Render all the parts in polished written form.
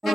My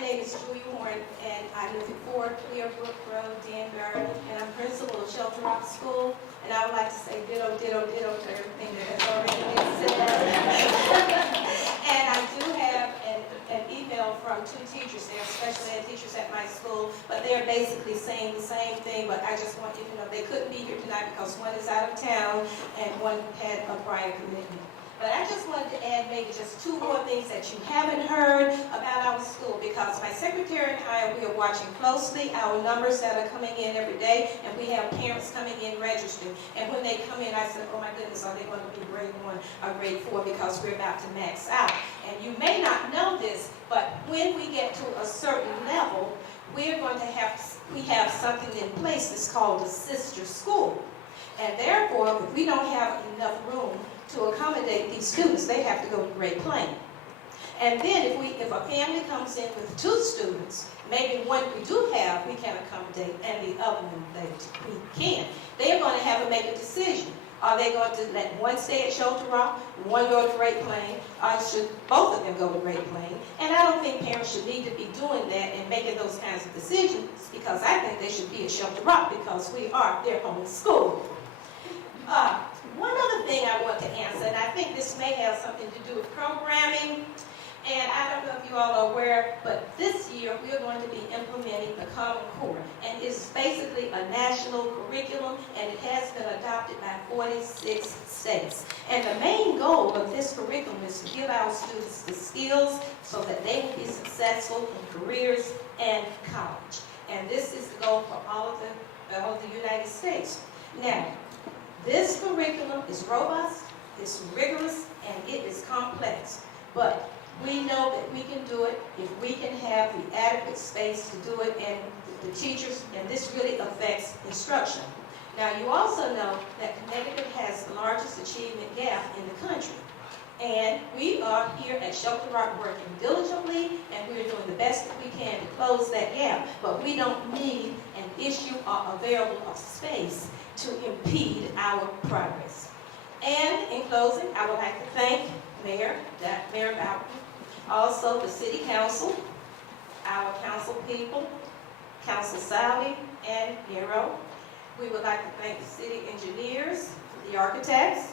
name is Julie Horn, and I live at 4 Clearbrook Road, Danbury, and I'm principal of Shelter Rock School. And I would like to say ditto, ditto, ditto to everything that has already been said. And I do have an email from 2 teachers there, special ed teachers at my school, but they're basically saying the same thing, but I just want you to know they couldn't be here tonight because one is out of town and one had a prior commitment. But I just wanted to add maybe just 2 more things that you haven't heard about our school, because my secretary and I, we are watching closely our numbers that are coming in every day, and we have parents coming in registering. And when they come in, I said, oh my goodness, are they going to be grade 1 or grade 4, because we're about to max out. And you may not know this, but when we get to a certain level, we're going to we have something in place that's called a sister school. And therefore, if we don't have enough room to accommodate these students, they have to go to Great Plain. And then if a family comes in with 2 students, maybe one we do have, we can accommodate, and the other one we can't. They are going to have to make a decision. Are they going to let one stay at Shelter Rock, one go to Great Plain, or should both of them go to Great Plain? And I don't think parents should need to be doing that and making those kinds of decisions, because I think they should be at Shelter Rock because we are their home school. One other thing I want to answer, and I think this may have something to do with programming, and I don't know if you all are aware, but this year we are going to be implementing the Common Core, and it's basically a national curriculum, and it has been adopted by 46 states. And the main goal of this curriculum is to give our students the skills so that they will be successful in careers and college. And this is the goal for all of the United States. Now, this curriculum is robust, it's rigorous, and it is complex. But we know that we can do it if we can have the adequate space to do it, and the teachers, and this really affects instruction. Now, you also know that Connecticut has the largest achievement gap in the country. And we are here at Shelter Rock working diligently, and we're doing the best that we can to close that gap. But we don't need an issue or a variable of space to impede our progress. And in closing, I would like to thank Mayor Bowden, also the City Council, our council people, Council Sally and Nero. We would like to thank the city engineers, the architects,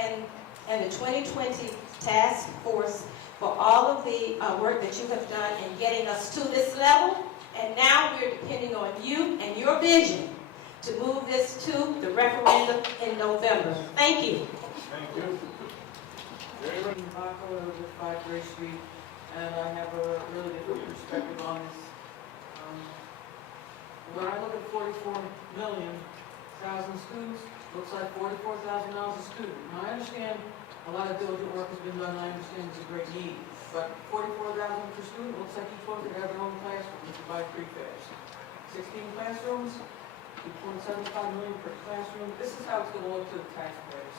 and the 2020 task force for all of the work that you have done in getting us to this level. And now we're depending on you and your vision to move this to the referendum in November. Thank you. Thank you. Marco, I live at 5 Gray Street, and I have a really different perspective on this. When I look at 44 million students, looks like $44,000 a student. Now, I understand a lot of diligent work has been done, and I understand it's a great need, but $44,000 per student looks like each one could have their own classroom. You could buy 3 fairs. 16 classrooms, $2.75 million per classroom. This is how it's going to look to the taxpayers.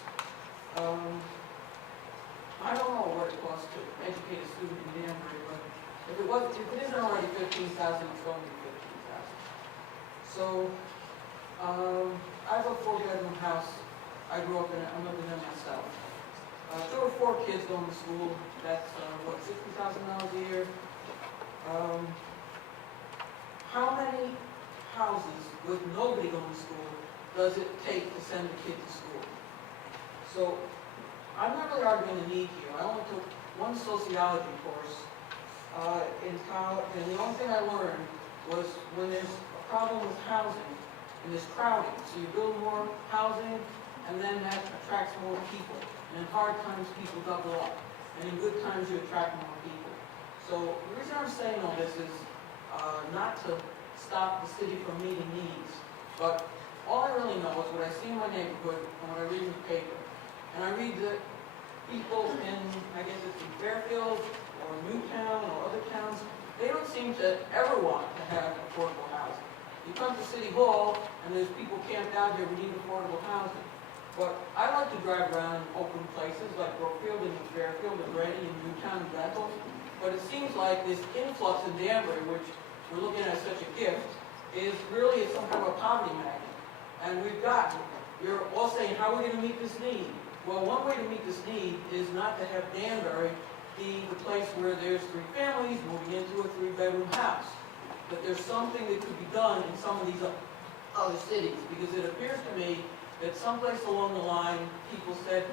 I don't know what it costs to educate a student in Danbury, but if it isn't already $15,000, it's going to be $15,000. So, I have a 4-bedroom house. I grew up in it. I'm living there myself. There were 4 kids going to school. That's what, $60,000 a year. How many houses with nobody going to school does it take to send a kid to school? So, I'm not really arguing the need here. I only took one sociology course in college, and the only thing I learned was when there's a problem with housing, and there's crowding, so you build more housing, and then that attracts more people. And in hard times, people double up, and in good times, you attract more people. So the reason I'm saying all this is not to stop the city from meeting needs, but all I really know is what I see in my neighborhood and what I read in the paper. And I read that people in, I guess it's in Fairfield or Newtown or other towns, they don't seem to ever want to have affordable housing. You come to City Hall and there's people camped out here who need affordable housing. But I like to drive around in open places like Brookfield and Fairfield and Reading and Newtown and Bethel. But it seems like this influx in Danbury, which we're looking at as such a gift, is really some kind of a poverty magnet. And you're all saying, how are we going to meet this need? Well, one way to meet this need is not to have Danbury be the place where there's 3 families moving into a 3-bedroom house. But there's something that could be done in some of these other cities, because it appears to me that someplace along the line, people said,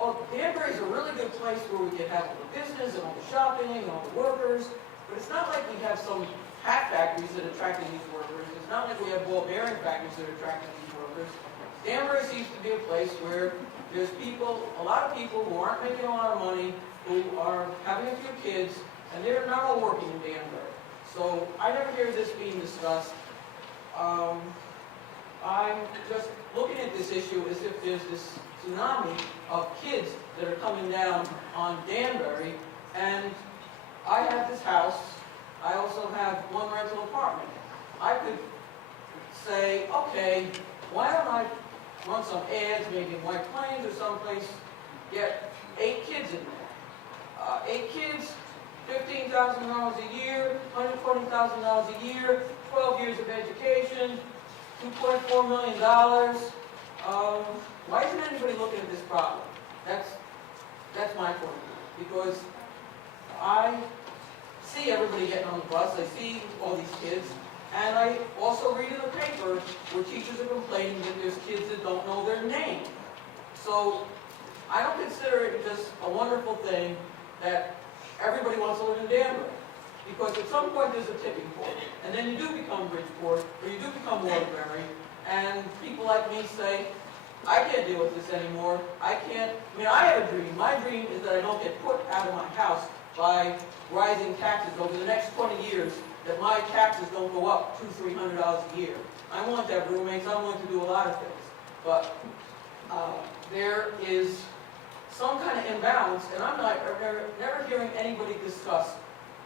oh, Danbury's a really good place where we can have all the business and all the shopping and all the workers, but it's not like we have some hat factories that are attracting these workers. It's not like we have ball bearing factories that are attracting these workers. Danbury seems to be a place where there's a lot of people who aren't making a lot of money, who are having a few kids, and they're not all working in Danbury. So I never hear this being discussed. I'm just looking at this issue as if there's this tsunami of kids that are coming down on Danbury, and I have this house. I also have one rental apartment. I could say, okay, why don't I run some ads, maybe in White Plains or someplace, get 8 kids in there. 8 kids, $15,000 a year, $120,000 a year, 12 years of education, $2.4 million. Why isn't anybody looking at this problem? That's my point of view. Because I see everybody getting on the bus, I see all these kids, and I also read in the paper where teachers are complaining that there's kids that don't know their name. So I don't consider it just a wonderful thing that everybody wants to live in Danbury. Because at some point there's a tipping point, and then you do become Bridgeport, or you do become Waterbury, and people like me say, I can't deal with this anymore. I have a dream. My dream is that I don't get put out of my house by rising taxes over the next 20 years, that my taxes don't go up $200-300 a year. I want to have roommates. I want to do a lot of things. But there is some kind of imbalance, and I'm never hearing anybody discuss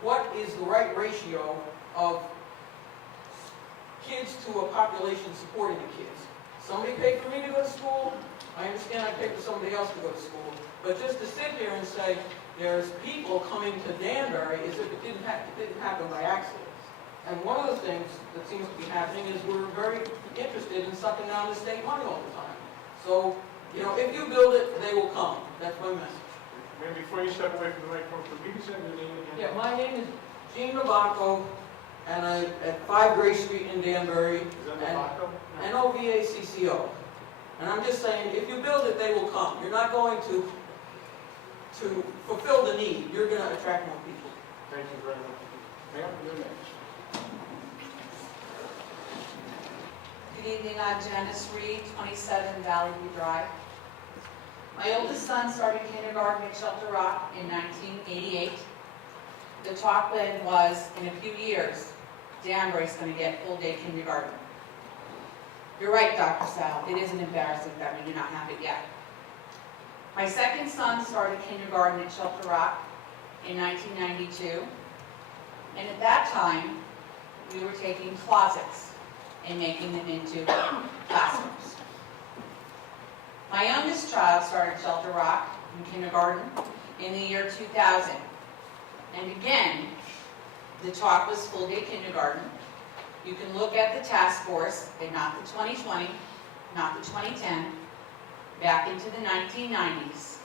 what is the right ratio of kids to a population supporting the kids. Somebody paid for me to go to school. I understand I paid for somebody else to go to school. But just to sit here and say there's people coming to Danbury as if it didn't happen by accident. And one of the things that seems to be happening is we're very interested in sucking down the state money all the time. So, if you build it, they will come. That's my message. Maybe before you step away from the microphone, could you say your name again? Yeah, my name is Gene Novacco, and I'm at 5 Gray Street in Danbury. Is that Novacco? Novacco. And I'm just saying, if you build it, they will come. You're not going to fulfill the need. You're going to attract more people. Thank you very much. Ma'am, your name. Good evening, I'm Janice Reed, 27 Valley View Drive. My oldest son started kindergarten at Shelter Rock in 1988. The talk then was, in a few years, Danbury's going to get full-day kindergarten. You're right, Dr. Sal, it isn't embarrassing that we do not have it yet. My second son started kindergarten at Shelter Rock in 1992, and at that time, we were taking closets and making them into classrooms. My youngest child started Shelter Rock in kindergarten in the year 2000. And again, the talk was full-day kindergarten. You can look at the task force, and not the 2020, not the 2010, back into the 1990s,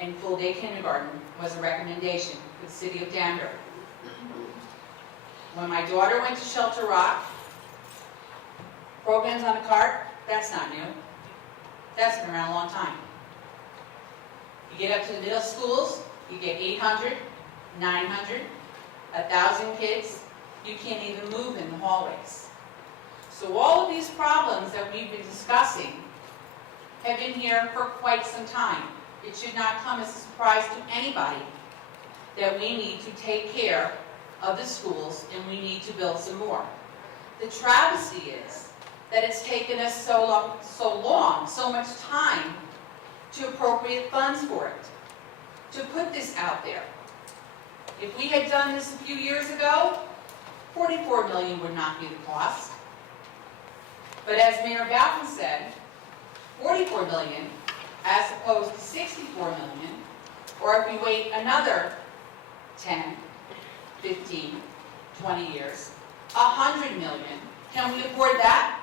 and full-day kindergarten was a recommendation for the city of Danbury. When my daughter went to Shelter Rock, programs on the cart, that's not new. That's been around a long time. You get up to the middle schools, you get 800, 900, 1,000 kids, you can't even move in the hallways. So all of these problems that we've been discussing have been here for quite some time. It should not come as a surprise to anybody that we need to take care of the schools and we need to build some more. The travesty is that it's taken us so long, so much time to appropriate funds for it, to put this out there. If we had done this a few years ago, $44 million would not be the cost. But as Mayor Bowden said, $44 million as opposed to $64 million, or if we wait another 10, 15, 20 years, $100 million. Can we afford that?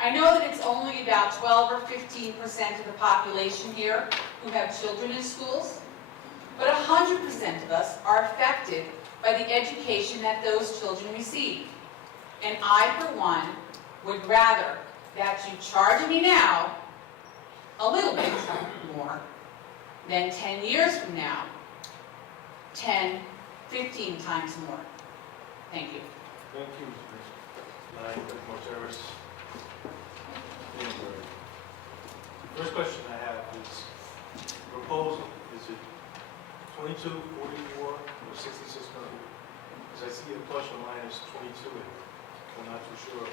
I know that it's only about 12 or 15% of the population here who have children in schools, but 100% of us are affected by the education that those children receive. And I, for one, would rather that you charge me now a little bit more than 10 years from now, 10, 15 times more. Thank you. Thank you, Ms. Nye, more service. First question I have is, proposal, is it 22, 44, or 66 million? Because I see a plus or minus 22 in it. I'm not too sure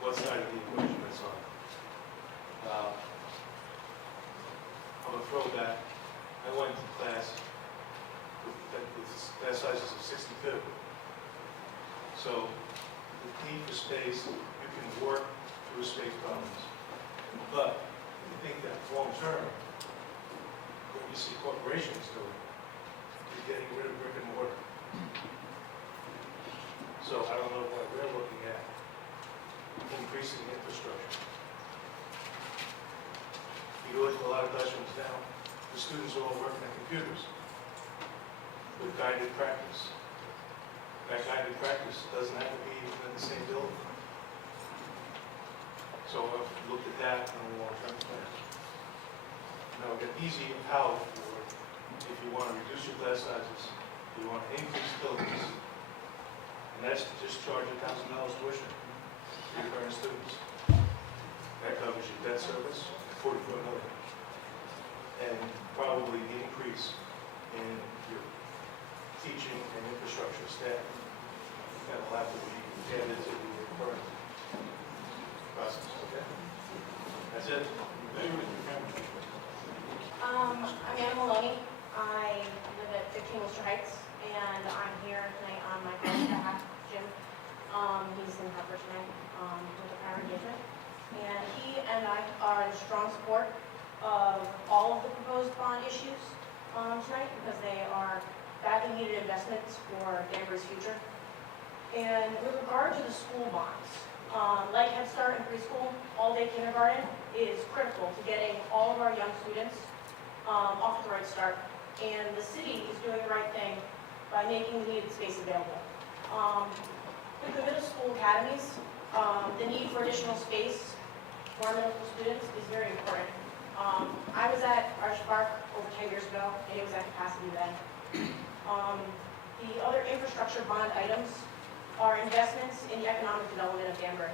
what side of the equation it's on. I'm going to throw back. I went to class with class sizes of 62. So the need for space, you can work through space problems. But I think that long term, what you see corporations doing is getting rid of brick and mortar. So I don't know what we're looking at, increasing infrastructure. You go into a lot of classrooms now, the students are all working on computers with guided practice. That guided practice doesn't have to be even in the same building. So I've looked at that in a long-term plan. Now, get easy and powerful for it if you want to reduce your class sizes, if you want to increase buildings, and that's to just charge $1,000 tuition for your current students. That covers your debt service, $44 million, and probably the increase in your teaching and infrastructure staff. That will have to be added to the current process, okay? That's it. I'm Anna Maloney. I live at 15 Worcester Heights, and I'm here tonight on my friend's behalf, Jim. He's in Hartford tonight with a parent engagement. And he and I are in strong support of all of the proposed bond issues tonight because they are badly needed investments for Danbury's future. And with regard to the school bonds, like Head Start and preschool, all-day kindergarten is critical to getting all of our young students off to the right start. And the city is doing the right thing by making the needed space available. With the middle school academies, the need for additional space for our middle school students is very important. I was at Arch Park over 10 years ago, and it was at capacity then. The other infrastructure bond items are investments in the economic development of Danbury.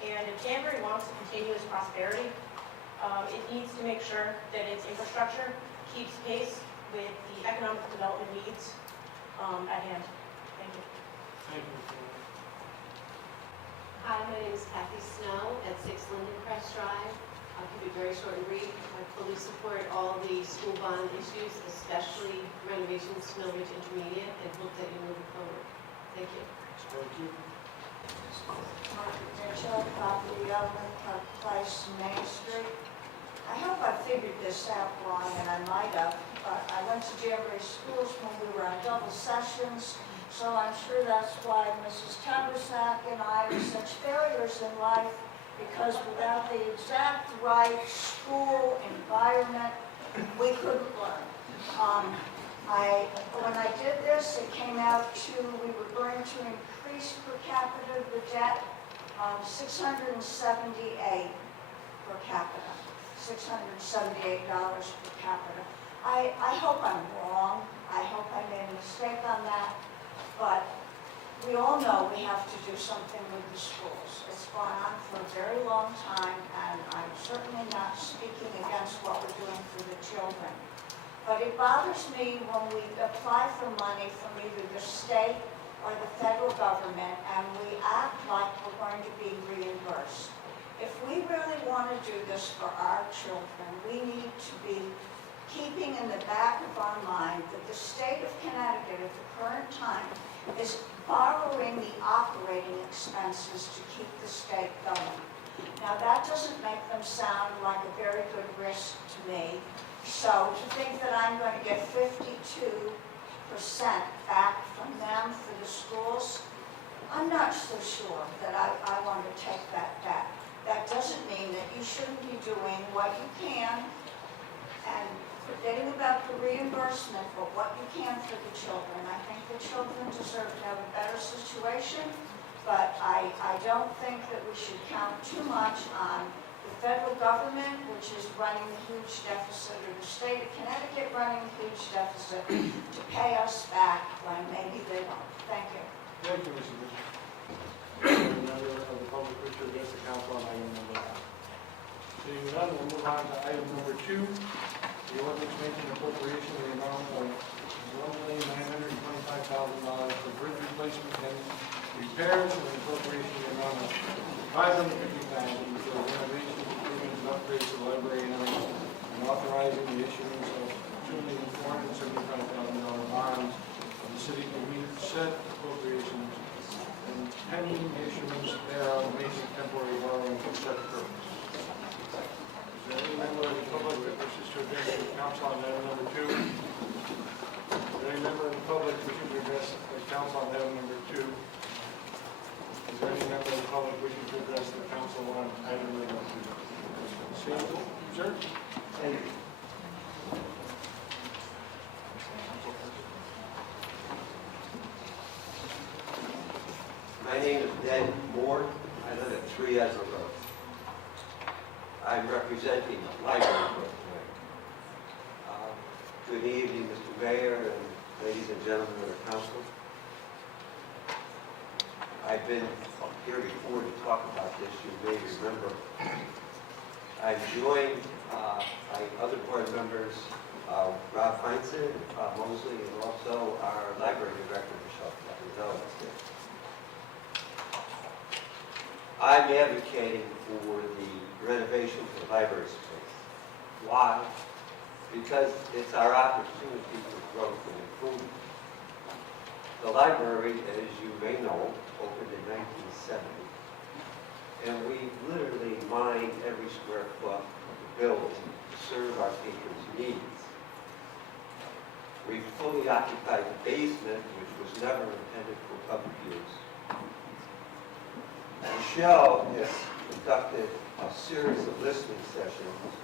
And if Danbury wants to continue its prosperity, it needs to make sure that its infrastructure keeps pace with the economic development needs at hand. Thank you. Thank you. Hi, my name is Kathy Snow at 6 Linden Crest Drive. I'll keep it very short and brief. I fully support all the school bond issues, especially renovations to Millbridge Intermediate, and hope that you move it forward. Thank you. Thank you. Margaret Mitchell, property owner, Park Place, Main Street. I hope I figured this out wrong, and I might have, but I went to Danbury schools when we were on double sessions, so I'm sure that's why Mrs. Tabersack and I are such failures in life, because without the exact right school environment, we couldn't learn. When I did this, it came out to, we were going to increase per capita the debt, $678 per capita, $678 per capita. I hope I'm wrong. I hope I made a mistake on that. But we all know we have to do something with the schools. It's gone on for a very long time, and I'm certainly not speaking against what we're doing for the children. But it bothers me when we apply for money from either the state or the federal government, and we act like we're going to be reimbursed. If we really want to do this for our children, we need to be keeping in the back of our mind that the state of Connecticut at the current time is borrowing the operating expenses to keep the state going. Now, that doesn't make them sound like a very good risk to me. So to think that I'm going to get 52% back from them for the schools, I'm not so sure that I want to take that back. That doesn't mean that you shouldn't be doing what you can and forgetting about the reimbursement, but what you can for the children. I think the children deserve to have a better situation, but I don't think that we should count too much on the federal government, which is running a huge deficit, or the state of Connecticut running a huge deficit to pay us back when maybe they won't. Thank you. Thank you, Mrs. Bishop. Any member of the public wish to address the council on item number 1? Seeing none, we'll move on to item number 2, the ordinance making appropriation in the amount of $1,925,000 for bridge replacement and repairs, and an appropriation in the amount of $550,000 for renovation, improvements, and upgrades to the library areas, and authorizing the issuance of $2,475,000 bonds of the city to meet said appropriations and pending issuance thereof, making temporary borrowing for such purpose. Is there any member of the public that wishes to address the council on item number 2? Is there any member of the public wishing to address the council on item number 2? Is there any member of the public wishing to address the council on item number 2? Sir? Thank you. My name is Dan Moore. I live at 3 Ezra Road. I'm representing the library board tonight. Good evening, Mr. Mayor and ladies and gentlemen of the council. I've been here before to talk about this, you may remember. I'm joined by other board members, Rob Feinstein, Bob Mosley, and also our library director, Michelle Capitano. I'm advocating for the renovation of the library space. Why? Because it's our opportunity for growth and improvement. The library, as you may know, opened in 1970, and we literally mined every square foot of the building to serve our patrons' needs. We fully occupied the basement, which was never intended for public use. Michelle has conducted a series of listening sessions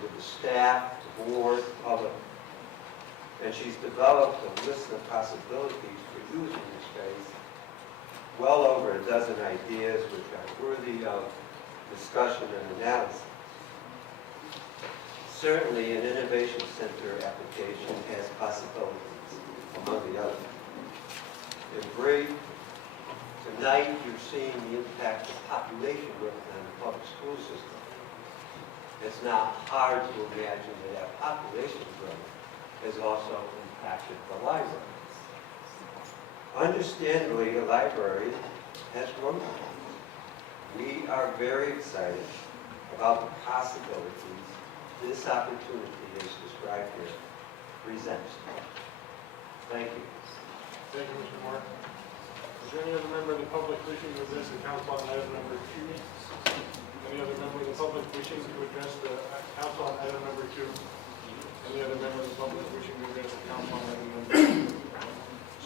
with the staff, the board, the public, and she's developed a list of possibilities for using the space, well over a dozen ideas which are worthy of discussion and analysis. Certainly, an innovation center application has possibilities, among the others. In brief, tonight, you're seeing the impact of population growth on the public school system. It's not hard to imagine that population growth has also impacted the library. Understandably, the library has grown. We are very excited about the possibilities this opportunity as described here presents. Thank you. Thank you, Mr. Moore. Is there any other member of the public wishing to address the council on item number 2? Any other member of the public wishing to address the council on item number 2? Any other member of the public wishing to address the council on item number 2?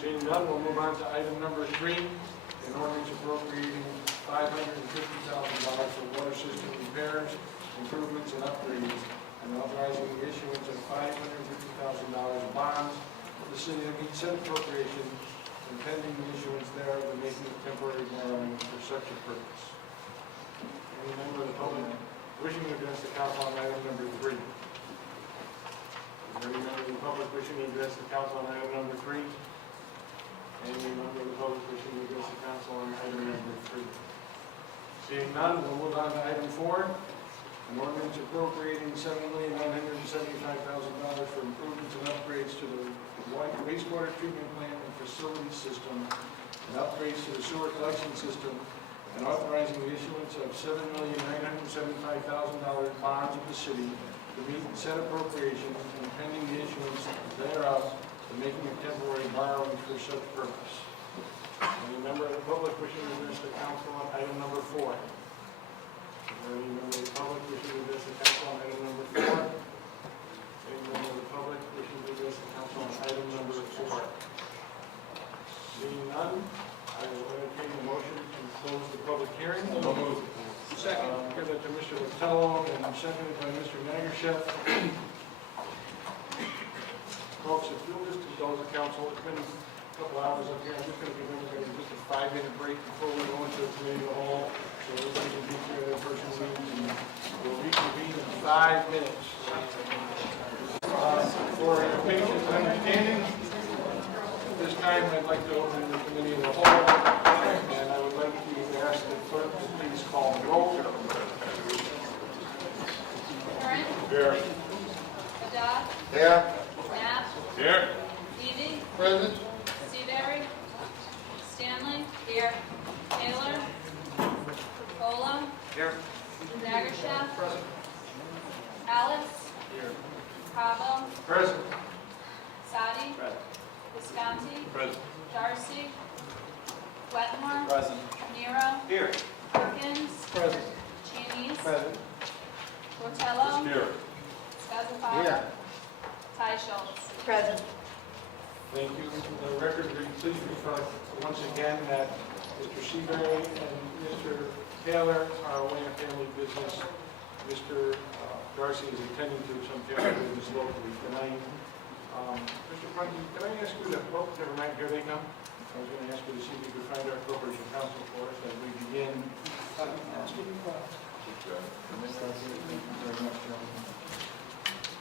Seeing none, we'll move on to item number 3, an ordinance appropriating $550,000 for water system repairs, improvements, and upgrades, and authorizing the issuance of $550,000 bonds for the city to meet said appropriation and pending the issuance thereof and making a temporary borrowing for such a purpose. Any member of the public wishing to address the council on item number 3? Is there any member of the public wishing to address the council on item number 3? Any member of the public wishing to address the council on item number 3? Seeing none, we'll move on to item 4. An ordinance appropriating $7,175,000 for improvements and upgrades to the wastewater treatment plant and facility system, and upgrades to the sewer collection system, and authorizing the issuance of $7,975,000 bonds of the city to meet said appropriation and pending the issuance thereof, and making a temporary borrowing for such purpose. Any member of the public wishing to address the council on item number 4? Any member of the public wishing to address the council on item number 4? Any member of the public wishing to address the council on item number 4? Seeing none, I will entertain the motion to close the public hearing. Second. Give it to Mr. Vitello and seconded by Mr. Nagershev. Folks, if you'll just indulge the council, it's been a couple hours up here. I'm just going to give everybody just a 5-minute break before we go into the committee of the whole, so everybody can be here in person meetings, and we'll reconvene in 5 minutes. For your patience and understanding, this time I'd like to open the committee of the whole, and I would like to ask the clerk to please call the roll. Curran? Here. Haddad? Here. Knapp? Here. Levy? Present. Seabury? Stanley? Here. Taylor? Cola? Here. Nagershaw? Present. Alex? Here. Cabo? Present. Sadi? Present. Visconti? Present. Darcy? Wetmore? Present. Nero? Here. Perkins? Present. Cheney's? Present. Portello? Here. Scozzafaro? Ty Schultz? Present. Thank you. The record, please reflect once again that Mr. Seabury and Mr. Taylor are away on family business. Mr. Darcy is attending to some family business locally tonight. Mr. Prunty, can I ask you to, oh, never mind, here they come. I was going to ask you to see if you could find our corporation counsel for us as we begin.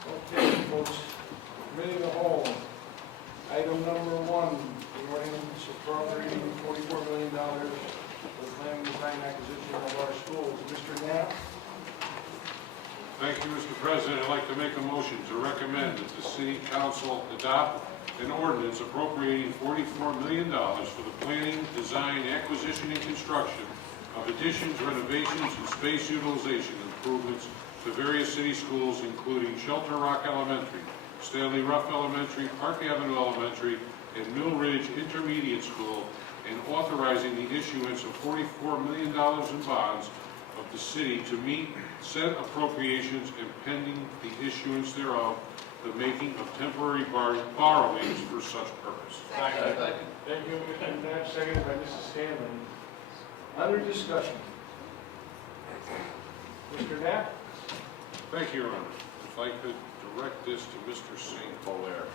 Okay, folks, committee of the whole. Item number 1, the ordinance appropriating $44 million for the plan design acquisition of our schools. Mr. Knapp? Thank you, Mr. President. I'd like to make a motion to recommend that the City Council adopt an ordinance appropriating $44 million for the planning, design, acquisition, and construction of additions, renovations, and space utilization improvements to various city schools, including Shelter Rock Elementary, Stanley Ruff Elementary, Park Avenue Elementary, and Mill Ridge Intermediate School, and authorizing the issuance of $44 million in bonds of the city to meet said appropriations and pending the issuance thereof, the making of temporary borrowings for such purpose. Thank you, Mr. Knapp, seconded by Mrs. Stanley. Under discussion. Mr. Knapp? Thank you, Your Honor. If I could direct this to Mr. St. Paulaire,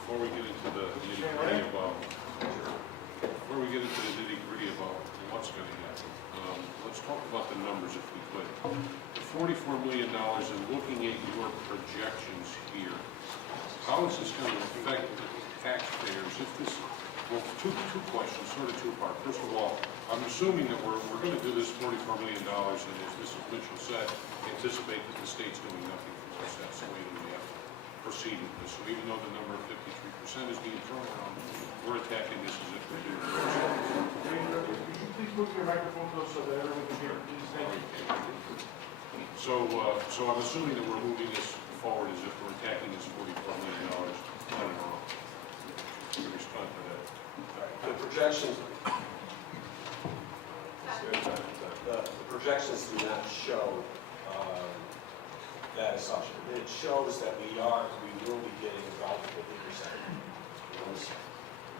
before we get into the nitty-gritty about what's going to happen. Let's talk about the numbers if we could. The $44 million, and looking at your projections here, how is this going to affect the taxpayers if this, well, two questions, sort of two-part. First of all, I'm assuming that we're going to do this $44 million, and as Mrs. Mitchell said, anticipate that the state's doing nothing for us. That's the way that we have to proceed with this. So even though the number of 53% is being thrown around, we're attacking this as if we're doing it. Please move your microphone close so that everyone can hear. Please, thank you. So I'm assuming that we're moving this forward as if we're attacking this $44 million on and on. Can you respond to that? The projections, the projections do not show that assumption. It shows that we will be getting about 50%.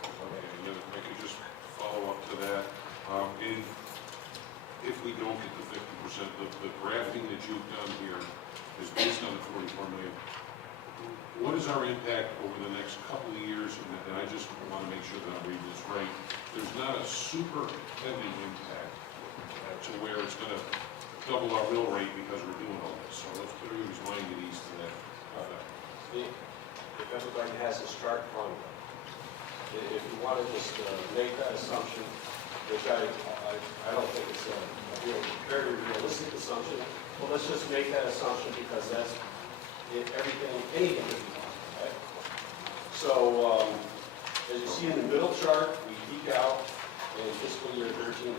Okay, and if I could just follow up to that. If we don't get the 50%, the grafting that you've done here is based on the $44 million. What is our impact over the next couple of years? And I just want to make sure that I'm reading this right. There's not a super heavy impact to where it's going to double our mill rate because we're doing all this. So let's put everybody's mind at ease to that. if everybody has this chart in front of them, if you want to just make that assumption, which I don't think it's a very realistic assumption, well, let's just make that assumption because that's anything can be done, right? So, as you see in the middle chart, we peak out in fiscal year 13-14.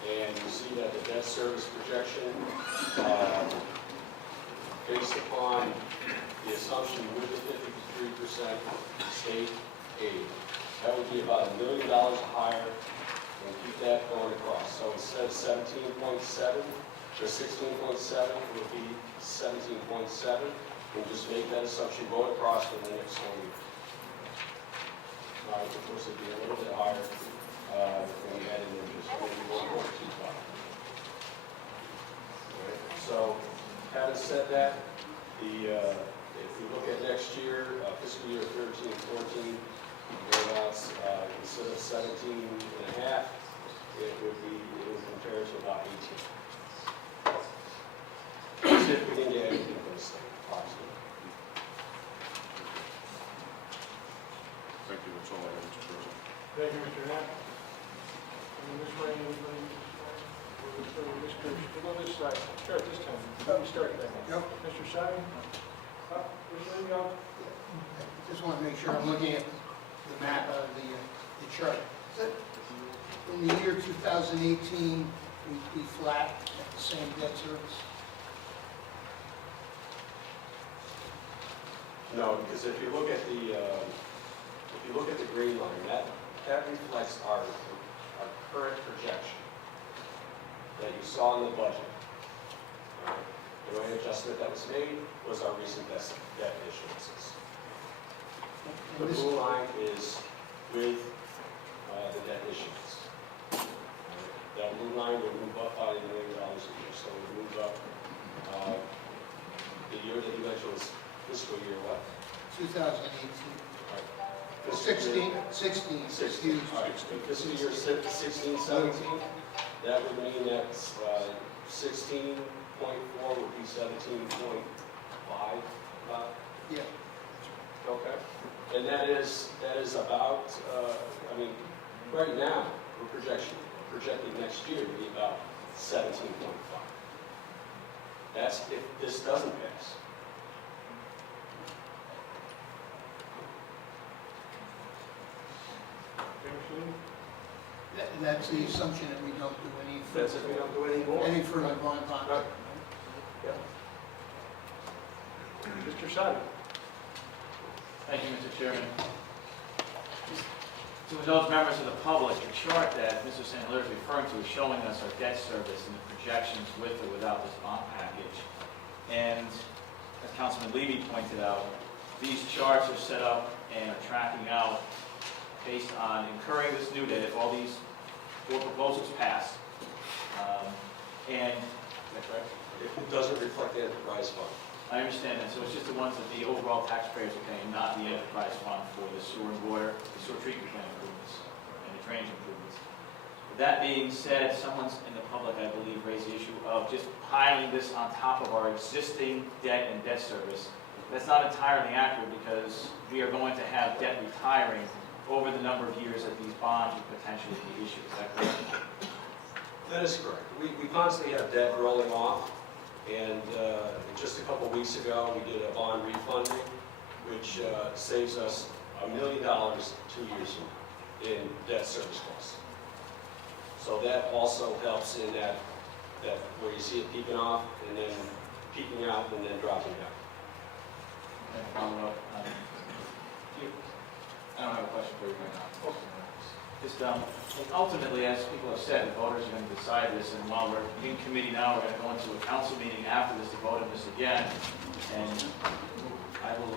And you see that the debt service projection, based upon the assumption with the 53% state aid, that would be about $1 million higher, and keep that going across. So instead of 17.7 or 16.7, it would be 17.7. We'll just make that assumption going across for the next 1 year. Of course, it'd be a little bit higher when we add in interest, maybe 1.25. So, having said that, if we look at next year, fiscal year 13-14, whereabouts, instead of 17 and a half, it would compare to about 18. As if we didn't get anything from the state, approximately. Thank you, that's all I have, Mr. President. Thank you, Mr. Knapp. Ms. Rainey, anybody? Go this side. Start this time. You start that. Yep. Mr. Simon? Ms. Rainey, go. Just want to make sure I'm looking at the map of the chart. In the year 2018, we flat at the same debt service? No, because if you look at the green line, that reflects our current projection that you saw in the budget. The only adjustment that was made was our recent debt issuances. The blue line is with the debt issuance. That blue line will move up by $1 million a year, so it will move up. The year that you mentioned was fiscal year what? 2018. Right. 16, excuse me. All right, fiscal year 16, 17, that would mean that 16.4 would be 17.5 about. Yeah. Okay. And that is about, right now, we're projecting next year to be about 17.5. That's if this doesn't pass. And that's the assumption that we don't do any That's if we don't do any more. any further bond. Right. Yeah. Mr. Simon? Thank you, Mr. Chairman. To those members of the public, the chart that Mr. St. Hilaire is referring to is showing us our debt service and the projections with or without this bond package. And as Councilman Levy pointed out, these charts are set up and are tracking out based on incurring this new debt if all these four proposals pass. And, is that correct? If it doesn't reflect the enterprise fund. I understand that, so it's just the ones that the overall taxpayers are paying, not the enterprise fund for the sewer and water, the sewer treatment plant improvements, and the drainage improvements. That being said, someone's in the public, I believe, raised the issue of just piling this on top of our existing debt and debt service. That's not entirely accurate because we are going to have debt retiring over the number of years that these bonds would potentially be issued. Is that correct? That is correct. We constantly have debt rolling off, and just a couple weeks ago, we did a bond refunding, which saves us $1 million 2 years from now in debt service costs. So that also helps in that where you see it peaking off, and then peaking out, and then dropping down. And follow up. I don't have a question for you right now. Just ultimately, as people have said, the voters are going to decide this, and while we're in committee now, we're going to go into a council meeting after this to vote on this again. And I will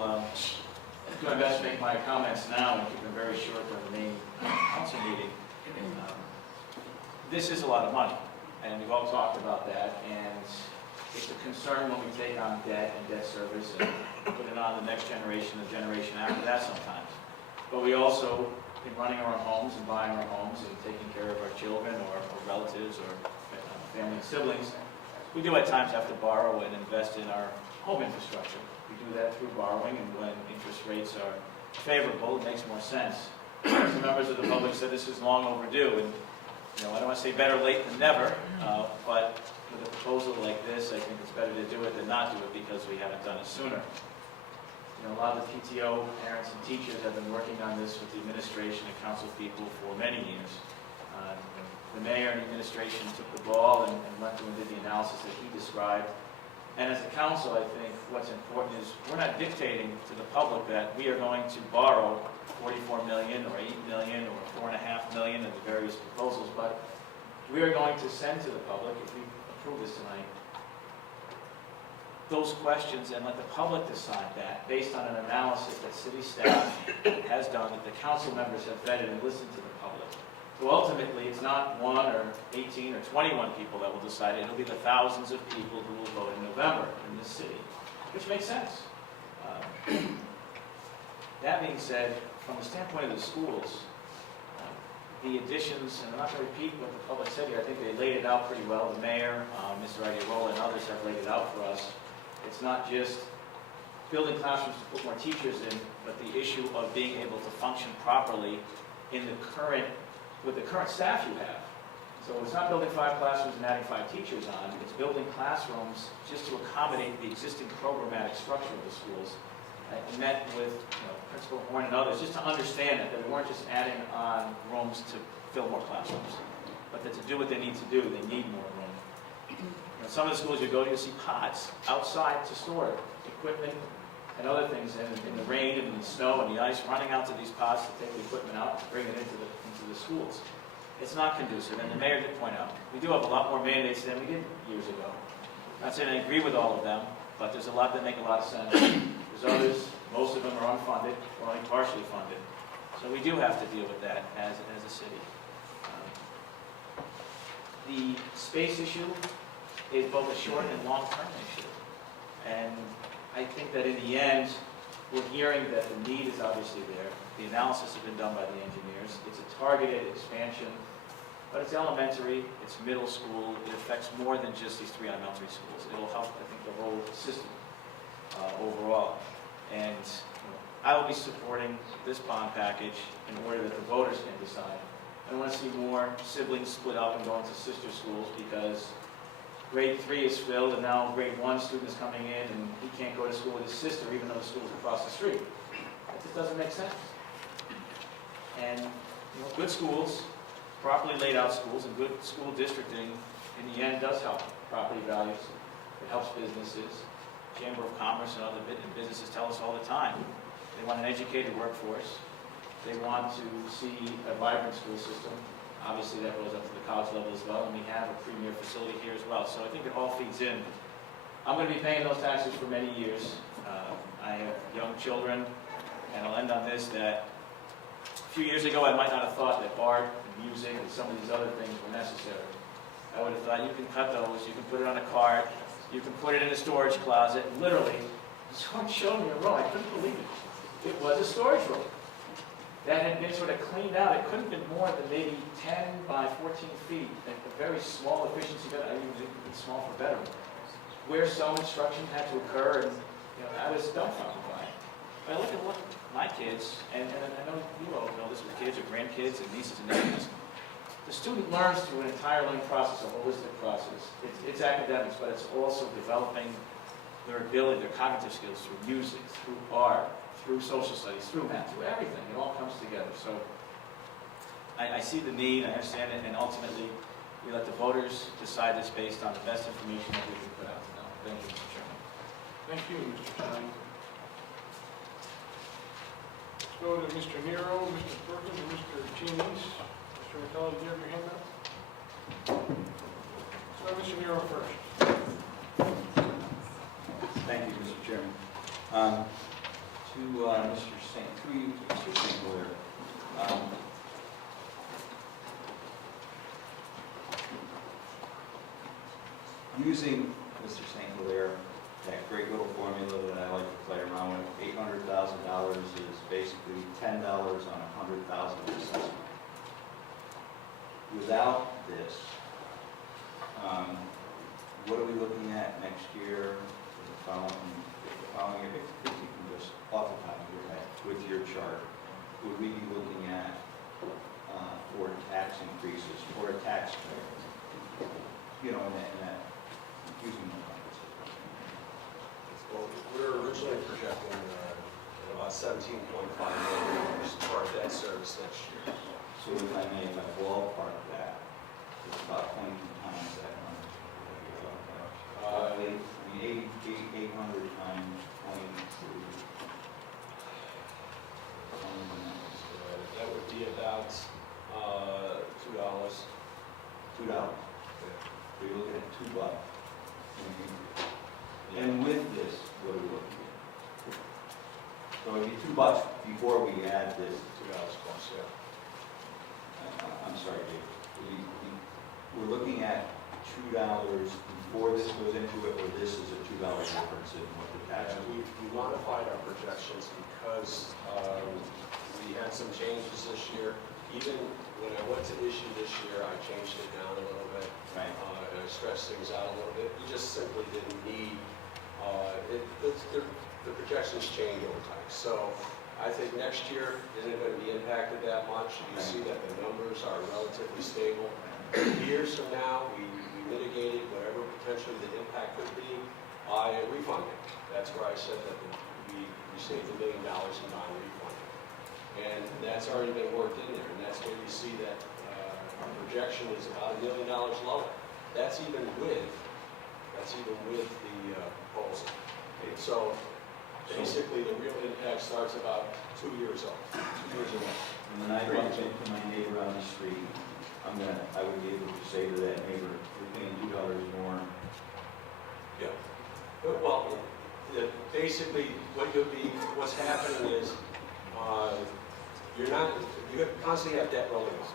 do my best to make my comments now and keep them very short for the main council meeting. This is a lot of money, and we've all talked about that, and it's a concern when we take on debt and debt service and put it on the next generation, the generation after that sometimes. But we also, in running our own homes and buying our homes and taking care of our children or relatives or family and siblings, we do at times have to borrow and invest in our home infrastructure. we do that through borrowing, and when interest rates are favorable, it makes more sense. Some members of the public said this is long overdue, and I don't want to say better late than never, but with a proposal like this, I think it's better to do it than not do it because we haven't done it sooner. A lot of the PTO, parents, and teachers have been working on this with the administration and council people for many years. The mayor and the administration took the ball and went through and did the analysis that he described. And as a council, I think what's important is we're not dictating to the public that we are going to borrow 44 million or 8 million or 4.5 million in the various proposals, but we are going to send to the public, if we approve this tonight, those questions and let the public decide that based on an analysis that city staff has done, that the council members have vetted and listened to the public. So ultimately, it's not 1 or 18 or 21 people that will decide it. It'll be the thousands of people who will vote in November in this city, which makes sense. That being said, from the standpoint of the schools, the additions, and I'm not going to repeat what the public said here, I think they laid it out pretty well. The mayor, Mr. Iderola, and others have laid it out for us. It's not just building classrooms to put more teachers in, but the issue of being able to function properly in the current, with the current staff you have. So it's not building 5 classrooms and adding 5 teachers on. It's building classrooms just to accommodate the existing programmatic structure of the schools. I met with Principal Horn and others just to understand that we weren't just adding on rooms to fill more classrooms, but that to do what they need to do, they need more room. Some of the schools you go to, you see pods outside to store equipment and other things in the rain and in the snow and the ice, running out to these pods to take the equipment out and bring it into the schools. It's not conducive, and the mayor did point out, we do have a lot more mandates than we did years ago. I'm not saying I agree with all of them, but there's a lot that make a lot of sense. There's others, most of them are unfunded or only partially funded. So we do have to deal with that as a city. The space issue is both a short and long-term issue. And I think that in the end, we're hearing that the need is obviously there. The analysis has been done by the engineers. It's a targeted expansion, but it's elementary, it's middle school. It affects more than just these 3 elementary schools. It'll help, I think, the whole system overall. And I will be supporting this bond package in order that the voters can decide. I want to see more siblings split up and going to sister schools because grade 3 is filled, and now grade 1 student is coming in, and he can't go to school with his sister, even though the school's across the street. That just doesn't make sense. And good schools, properly laid out schools, and good school districting, in the end, does help property values. It helps businesses. Chamber of Commerce and other businesses tell us all the time. They want an educated workforce. They want to see a vibrant school system. Obviously, that goes up to the college level as well, and we have a premier facility here as well. So I think it all feeds in. I'm going to be paying those taxes for many years. I have young children, and I'll end on this, that a few years ago, I might not have thought that art and music and some of these other things were necessary. I would have thought you can cut those, you can put it on a cart, you can put it in a storage closet. Literally, someone showed me a room. I couldn't believe it. It was a storage room that had been sort of cleaned out. It couldn't have been more than maybe 10 by 14 feet. A very small efficiency, but I mean, it's small for better. Where some instruction had to occur, and I was dumbfounded by it. But I look at my kids, and I know you all know this with kids or grandkids and nieces and nephews. The student learns through an entire learning process, a holistic process. It's academics, but it's also developing their ability, their cognitive skills through music, through art, through social studies, through math, through everything. It all comes together. So I see the need, I understand it, and ultimately we let the voters decide this based on the best information that we can put out to them. Thank you, Mr. Chairman. Thank you, Mr. Stein. Let's go to Mr. Nero, Mr. Perkins, and Mr. Cheney. Mr. Vitale, do you have your hand up? So Mr. Nero first. Thank you, Mr. Chairman. To Mr. St. Clair, using Mr. St. Clair, that great little formula that I like to play around with, $800,000 is basically $10 on 100,000 assessment. Without this, what are we looking at next year for the following, if you can just off the top of your head, with your chart, would we be looking at for tax increases for a taxpayer? You know, in that using the numbers. Well, we're originally projecting about $17.5 million for our debt service next year. So if I ballpark that, it's about 22 times that number. 800 times 22. That would be about $2. $2. So you're looking at $2. And with this, what are we looking at? So it'd be $2 before we add this. $2 plus, yeah. I'm sorry, Dave. We're looking at $2 before this goes into it, or this is a $2 difference in what the tax is? We modified our projections because we had some changes this year. Even when I went to issue this year, I changed it down a little bit. Right. And I stretched things out a little bit. We just simply didn't need, the projections change over time. So I think next year isn't going to be impacted that much. You see that the numbers are relatively stable. Years from now, we mitigated whatever potentially the impact could be by refunding. That's where I said that we saved $1 million in non-refunding. And that's already been worked in there, and that's where you see that our projection is about $1 million lower. That's even with the proposal. Okay, so basically, the real impact starts about 2 years old. 2 years away. And when I bump into my neighbor on the street, I would be able to say to that neighbor, you're paying $2 more. Yeah. Well, basically, what's happening is, you constantly have debt rolling off.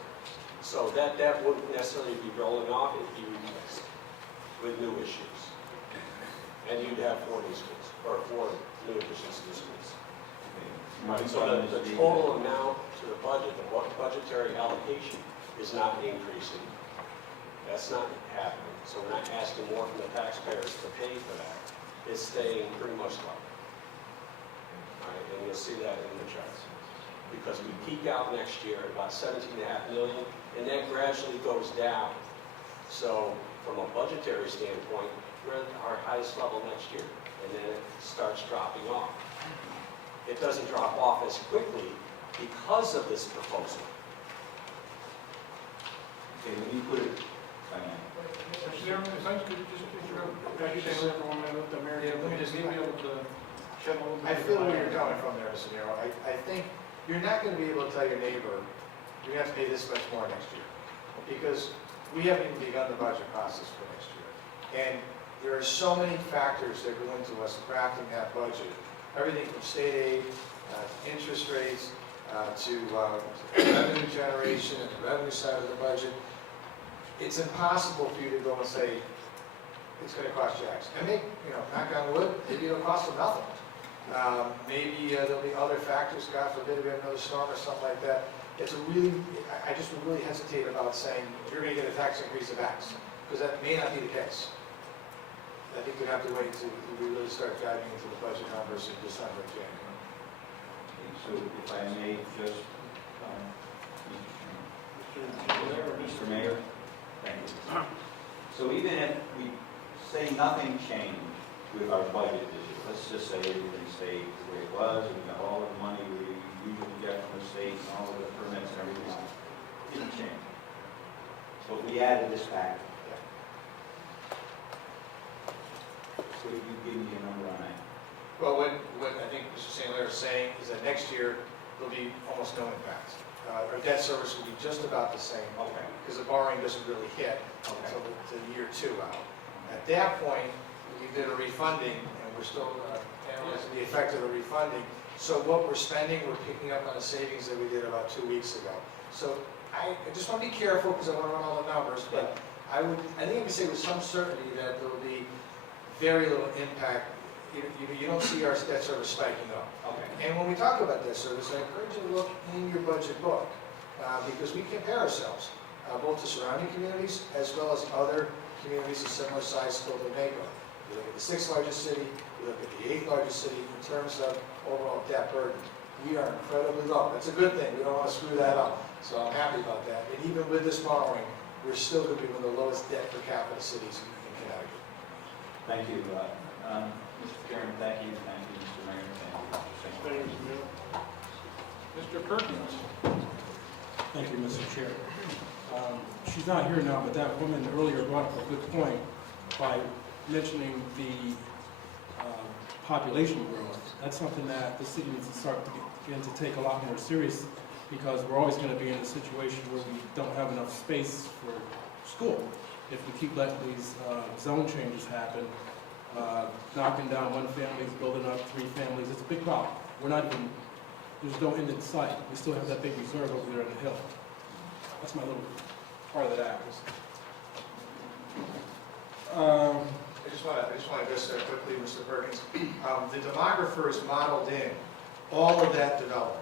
So that debt wouldn't necessarily be rolling off, it'd be replaced with new issues. And you'd have 4 new schools, or 4 new additions to schools. Right, so the total amount to the budget, the budgetary allocation is not increasing. That's not happening. So we're not asking more from the taxpayers to pay for that. It's staying pretty much level. All right, and you'll see that in the charts. Because we peak out next year at about $17.5 million, and that gradually goes down. So from a budgetary standpoint, we're at our highest level next year, and then it starts dropping off. It doesn't drop off as quickly because of this proposal. Okay, when you put it, Mr. Chairman, if I could just interrupt, I could just for 1 minute, the mayor, let me just be able to shed a little bit. I feel where you're coming from there, Mr. Nero. I think you're not going to be able to tell your neighbor, you're going to have to pay this much more next year. Because we haven't even begun the budget process for next year. And there are so many factors that go into us crafting that budget. Everything from state aid, interest rates, to revenue generation and the revenue side of the budget. It's impossible for you to go and say, it's going to cost you X. And maybe, knock on wood, maybe it'll cost them nothing. Maybe there'll be other factors, God forbid, we have another storm or something like that. I just would really hesitate about saying, you're going to get a tax increase of X, because that may not be the case. I think we'd have to wait until we really start diving into the budget numbers in December and January. so if I may just, Mr. Mayor, thank you. So even if we say nothing changed with our budget this year, let's just say everything stayed the way it was, and we got all of the money we usually get from the state, and all of the permits and everything else, it didn't change. But we added this back. So if you give me a number on that. Well, what I think Mr. St. Clair is saying is that next year, there'll be almost no impact. Our debt service will be just about the same. Okay. Because the borrowing doesn't really hit until the year 2 out. At that point, we did a refunding, and we're still analyzing the effect of the refunding. So what we're spending, we're picking up on the savings that we did about 2 weeks ago. So I just want to be careful, because I want to run all the numbers, but I think I can say with some certainty that there will be very little impact. You don't see our debt service spiking up. Okay. And when we talk about debt service, I encourage you to look in your budget book, because we compare ourselves both to surrounding communities as well as other communities of similar size, scope, and makeup. You look at the 6th largest city, you look at the 8th largest city, in terms of overall debt burden, we are incredibly low. That's a good thing, we don't want to screw that up, so I'm happy about that. And even with this borrowing, we're still going to be one of the lowest debt per capita cities in Connecticut. Thank you. Mr. Chairman, thank you. Thank you, Mr. Mayor. Thank you, Mr. Mr. Perkins. Thank you, Mr. Chair. She's not here now, but that woman earlier brought up a good point by mentioning the population growth. That's something that the city needs to start to begin to take a lot more serious, because we're always going to be in a situation where we don't have enough space for school. If we keep letting these zone changes happen, knocking down one family, building up 3 families, it's a big problem. We're not even, there's no end in sight. We still have that big reserve over there on the hill. That's my little part of that. I just want to address that quickly, Mr. Perkins. The demographers modeled in all of that development.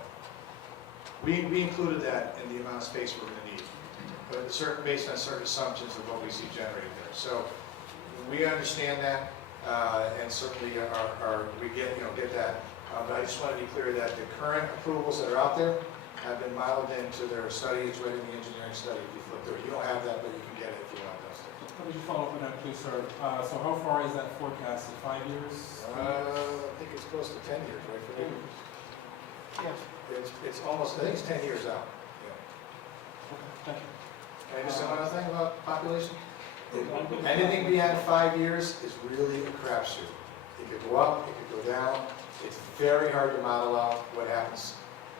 We included that in the amount of space we're going to need, but it's based on certain assumptions of what we see generated there. So we understand that, and certainly we get that. But I just want to be clear that the current approvals that are out there have been modeled into their study. It's right in the engineering study. If you flip through it, you don't have that, but you can get it if you want those things. Let me just follow up on that, please, sir. So how far is that forecasted? 5 years? I think it's close to 10 years, right? For me? Yeah. It's almost, I think it's 10 years out. Yeah. Okay, thank you. Can I just say one other thing about population? Anything beyond 5 years is really a crapshoot. It could go up, it could go down. It's very hard to model out what happens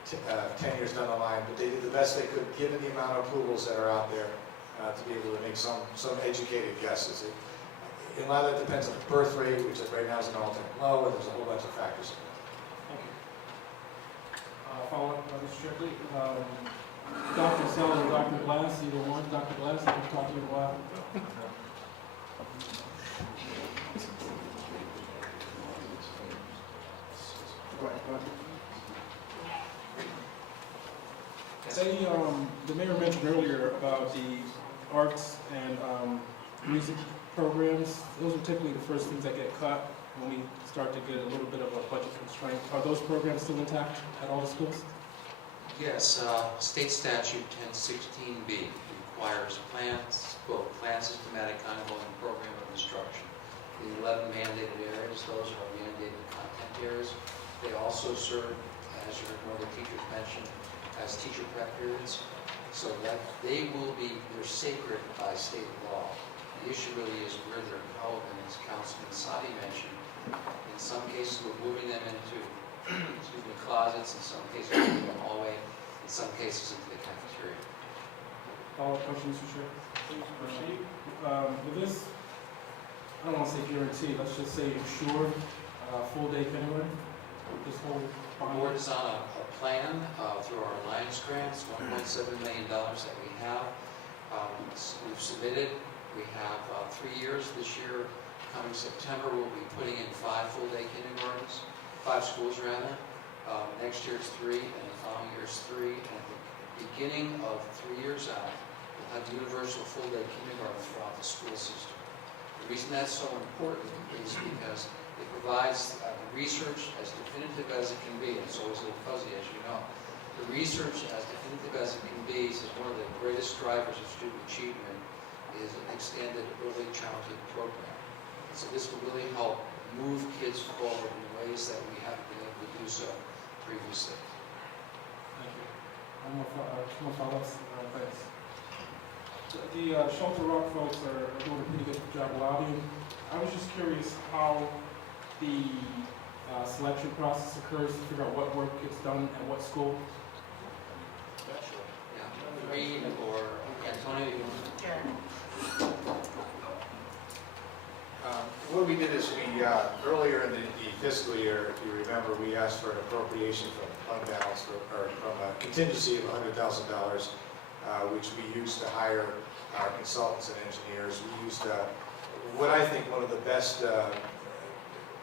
10 years down the line, but they did the best they could given the amount of approvals that are out there to be able to make some educated guesses. A lot of that depends on the birth rate, which right now is an all-time low, and there's a whole bunch of factors. Thank you. Follow up, Mr. Strickly. Dr. Sell and Dr. Glass, either one. Dr. Glass, I've been talking to you a while. The mayor mentioned earlier about the arts and music programs. Those are typically the first things that get cut when we start to get a little bit of a budget constraint. Are those programs still intact at all the schools? Yes, state statute 1016B requires plans, quote, plan systematic ongoing program of instruction. The 11 mandated areas, those are mandated content areas. They also serve, as you heard one of the teachers mention, as teacher prep periods, so that they will be, they're sacred by state law. The issue really is where they're held, and as Councilman Sadi mentioned, in some cases we're moving them into closets, in some cases we're moving them hallway, in some cases into the cafeteria. Follow-up question, Mr. Chair? Please proceed. With this, I don't want to say guarantee, let's just say ensure full-day kindergarten? This whole The board is on a plan through our Alliance grants, $1.7 million that we have. We've submitted. We have 3 years this year. Coming September, we'll be putting in 5 full-day kindergartens, 5 schools rather. Next year it's 3, and the following year is 3. And at the beginning of 3 years out, we'll have universal full-day kindergarten throughout the school system. The reason that's so important is because it provides research as definitive as it can be, and it's always a little fuzzy, as you know. The research as definitive as it can be says one of the greatest drivers of student achievement is an extended early childhood program. So this will really help move kids forward in ways that we haven't been able to do so previously. Thank you. One more follow-ups. Thanks. The Shelter Rock folks are doing a pretty good job lobbying. I was just curious how the selection process occurs to figure out what work gets done at what school. Yeah, Reed or Antonio, you want to? What we did is we, earlier in the fiscal year, if you remember, we asked for an appropriation from fund balance or from a contingency of $100,000, which we used to hire our consultants and engineers. We used what I think one of the best,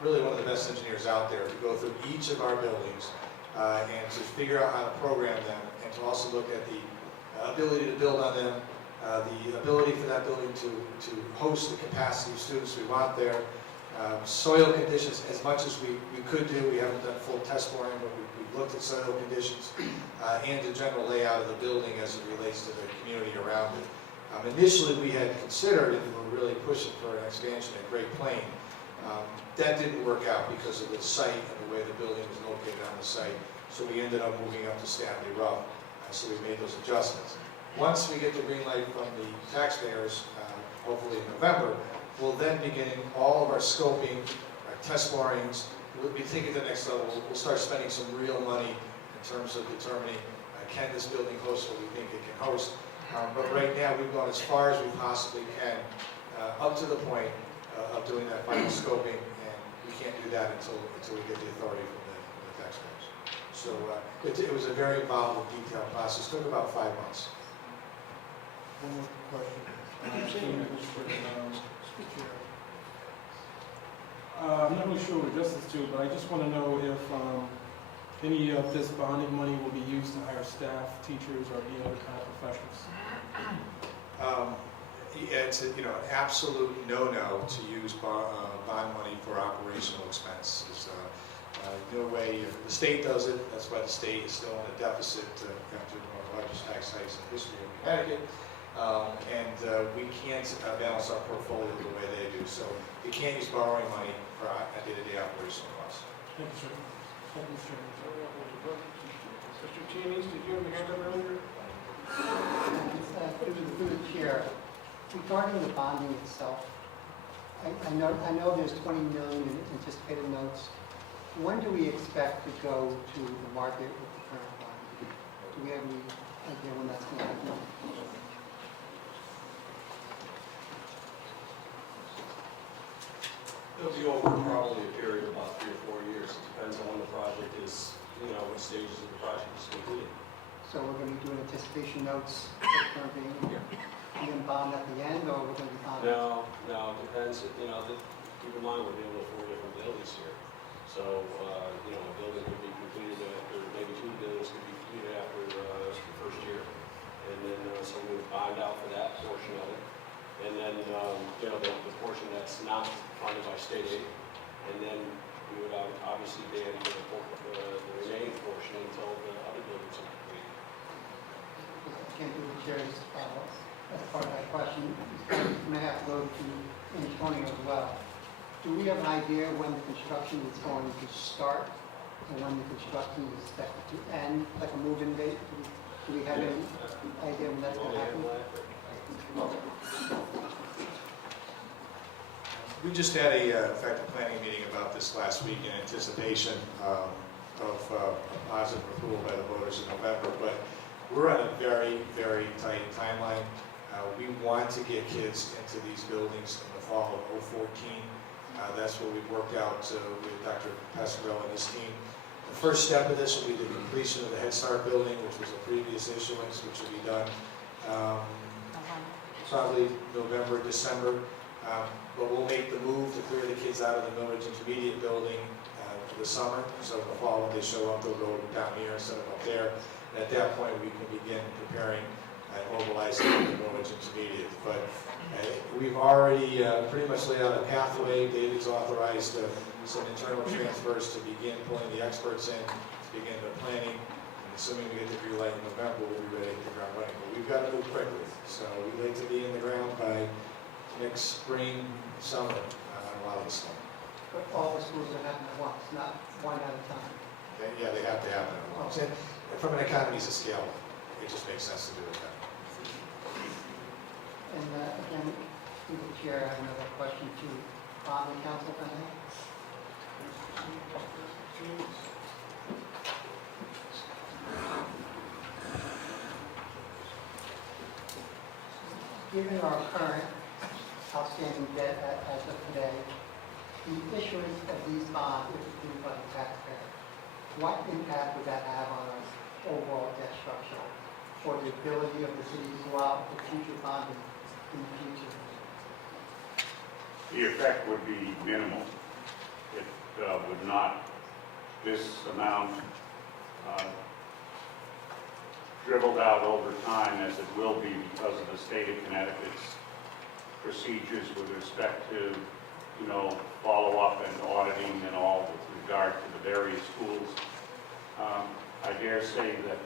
really one of the best engineers out there to go through each of our buildings and to figure out how to program them, and to also look at the ability to build on them, the ability for that building to host the capacity of students we want there, Soil conditions, as much as we could do, we haven't done full test boring, but we've looked at soil conditions and the general layout of the building as it relates to the community around it. Initially, we had considered, and we were really pushing for an expansion at Great Plain. That didn't work out because of the site and the way the building was located on the site, so we ended up moving up to Stanley Rough, so we made those adjustments. Once we get the green light from the taxpayers, hopefully in November, we'll then begin all of our scoping, our test borings. We'll be taking it to the next level. We'll start spending some real money in terms of determining, can this building host what we think it can host? But right now, we've gone as far as we possibly can, up to the point of doing that final scoping, and we can't do that until we get the authority from the taxpayers. So it was a very involved and detailed process. Took about 5 months. One more question. I'm not really sure what address this to, but I just want to know if any of this bonding money will be used to hire staff, teachers, or any other kind of professionals. It's an absolute no-no to use bond money for operational expenses. No way. The state does it. That's why the state is still in a deficit after one of the largest tax hikes in the history of Connecticut. We can't balance our portfolio the way they do. So you can't use borrowing money for day-to-day operational costs. Thank you, sir. Thank you, sir. Mr. Tierney, did you have your hand up earlier? Through the chair, regarding the bonding itself, I know there's 20 million in anticipated notes. When do we expect to go to the market with the current bond? Do we have any idea when that's going to happen? It'll be over probably a period of about 3 or 4 years. It depends on when the project is, what stages of the project is completed. So we're going to be doing anticipation notes for the current being, and then bond at the end, or we're going to be bonding? No, it depends. Keep in mind, we're dealing with 4 different buildings here. So, a building could be completed after, maybe 2 buildings could be completed after the first year. And then, so we would bond out for that portion of it. And then, the portion that's not funded by state aid. And then we would obviously ban the remaining portion until the other buildings are completed. I can't do the chair's as part of that question. It's going to have to go to Antonio as well. Do we have an idea when the construction is going to start and when the construction is expected to end, like a move-in date? Do we have any idea when that's going to happen? We just had in fact, a planning meeting about this last week in anticipation of a positive approval by the voters in November, but we're on a very, very tight timeline. We want to get kids into these buildings in the fall of 2014. That's what we've worked out with Dr. Pasquarello and his team. The first step of this will be the completion of the Head Start building, which was a previous issuance, which will be done probably November, December. But we'll make the move to clear the kids out of the Millridge Intermediate building for the summer. So in the fall, when they show up, they'll go down here instead of up there. And at that point, we can begin preparing and mobilizing the Millridge Intermediate. But we've already pretty much laid out a pathway. David's authorized some internal transfers to begin pulling the experts in, to begin the planning. And assuming we get the green light in November, we'll be ready to get the ground running. But we've got to move quickly. So we'd like to be in the ground by next spring, summer, a lot of the stuff. But all the schools are happening at once, not one at a time. Yeah, they have to happen at once. And from an economies of scale, it just makes sense to do it that way. And again, through the chair, I have another question to the council, if I may. Given our current outstanding debt as of today, the issuance of these bonds is approved by the taxpayer. What impact would that have on our overall debt structure or the ability of the city to go out with future bonding in the future? The effect would be minimal. It would not, this amount dribbled out over time as it will be because of the state of Connecticut's procedures with respect to you know, follow-up and auditing and all with regard to the various schools. I dare say that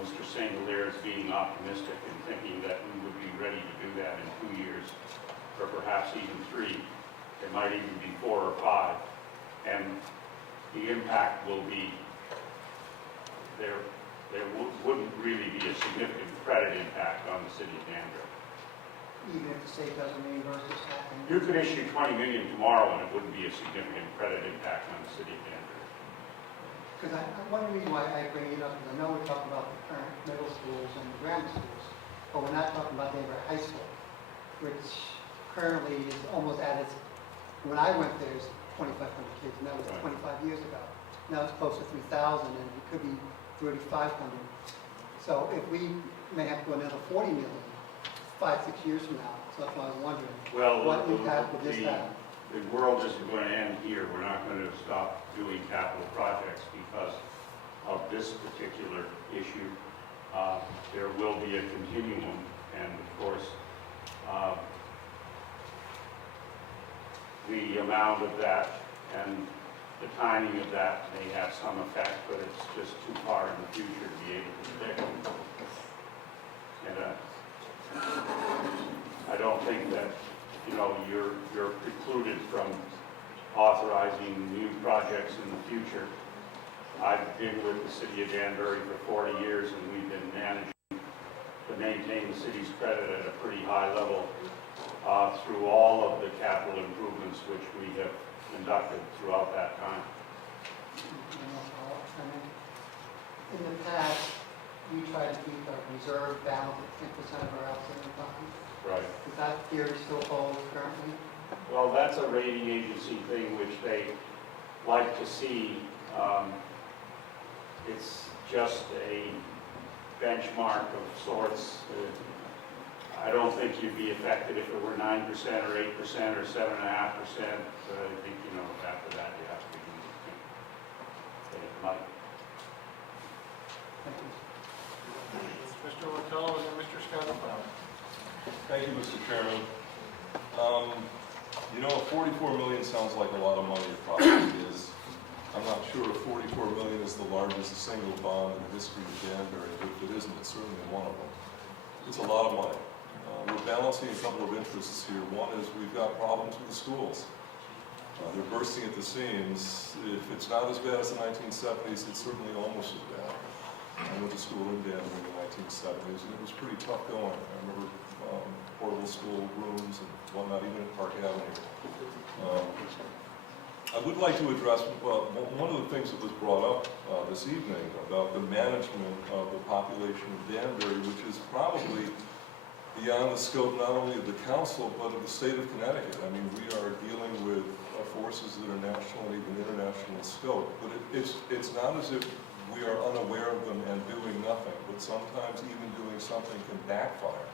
Mr. St. Hilaire is being optimistic and thinking that we would be ready to do that in 2 years, or perhaps even 3. It might even be 4 or 5. And the impact will be, there wouldn't really be a significant credit impact on the city of Danbury. Even if the state doesn't reimburse us that? You could issue 20 million tomorrow and it wouldn't be a significant credit impact on the city of Danbury. Because one reason why I bring it up is I know we're talking about the current middle schools and the grammar schools, but we're not talking about Danbury High School, which currently is almost at its, when I went there, it was 2,500 kids, and that was 25 years ago. Now it's close to 3,000, and it could be 3,500. So if we may have to go another 40 million, 5, 6 years from now, so that's why I was wondering, what impact would this have? The world isn't going to end here. We're not going to stop doing capital projects because of this particular issue. There will be a continuum, and of course, the amount of that and the timing of that may have some effect, but it's just too far in the future to be able to predict. And I don't think that, you know, you're precluded from authorizing new projects in the future. I've been with the city of Danbury for 40 years, and we've been managing to maintain the city's credit at a pretty high level through all of the capital improvements which we have conducted throughout that time. In the past, we try to keep our reserve balance at 10% of our outstanding bonds. Right. Does that theory still hold currently? Well, that's a rating agency thing which they like to see. It's just a benchmark of sorts. I don't think you'd be affected if it were 9% or 8% or 7.5%, but I think, you know, after that you have to be take money. Mr. Rotello and then Mr. Scotafaro. Thank you, Mr. Chairman. You know, 44 million sounds like a lot of money. It probably is. I'm not sure if 44 million is the largest single bond in the history of Danbury, but if it isn't, it's certainly one of them. It's a lot of money. We're balancing a couple of interests here. One is we've got problems with the schools. They're bursting at the seams. If it's not as bad as the 1970s, it's certainly almost as bad. I went to school in Danbury in the 1970s, and it was pretty tough going. I remember portable school rooms and whatnot, even at Park Avenue. I would like to address one of the things that was brought up this evening about the management of the population of Danbury, which is probably beyond the scope not only of the council, but of the state of Connecticut. I mean, we are dealing with forces that are national and even international in scope, but it's not as if we are unaware of them and doing nothing, but sometimes even doing something can backfire.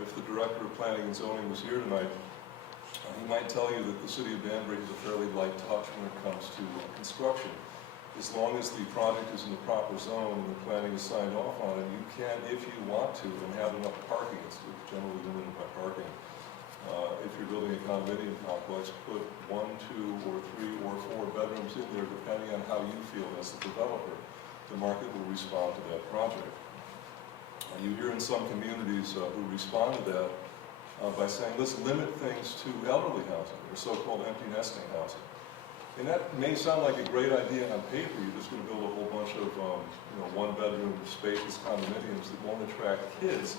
If the Director of Planning and Zoning was here tonight, he might tell you that the city of Danbury has a fairly light touch when it comes to construction. As long as the project is in the proper zone and the planning is signed off on it, you can, if you want to, and have enough parking, it's generally limited by parking. If you're building a condominium complex, put 1, 2, or 3, or 4 bedrooms in there, depending on how you feel as the developer. The market will respond to that project. You hear in some communities who respond to that by saying, let's limit things to elderly housing, or so-called empty nesting housing. And that may sound like a great idea on paper. You're just going to build a whole bunch of one-bedroom spacious condominiums that won't attract kids.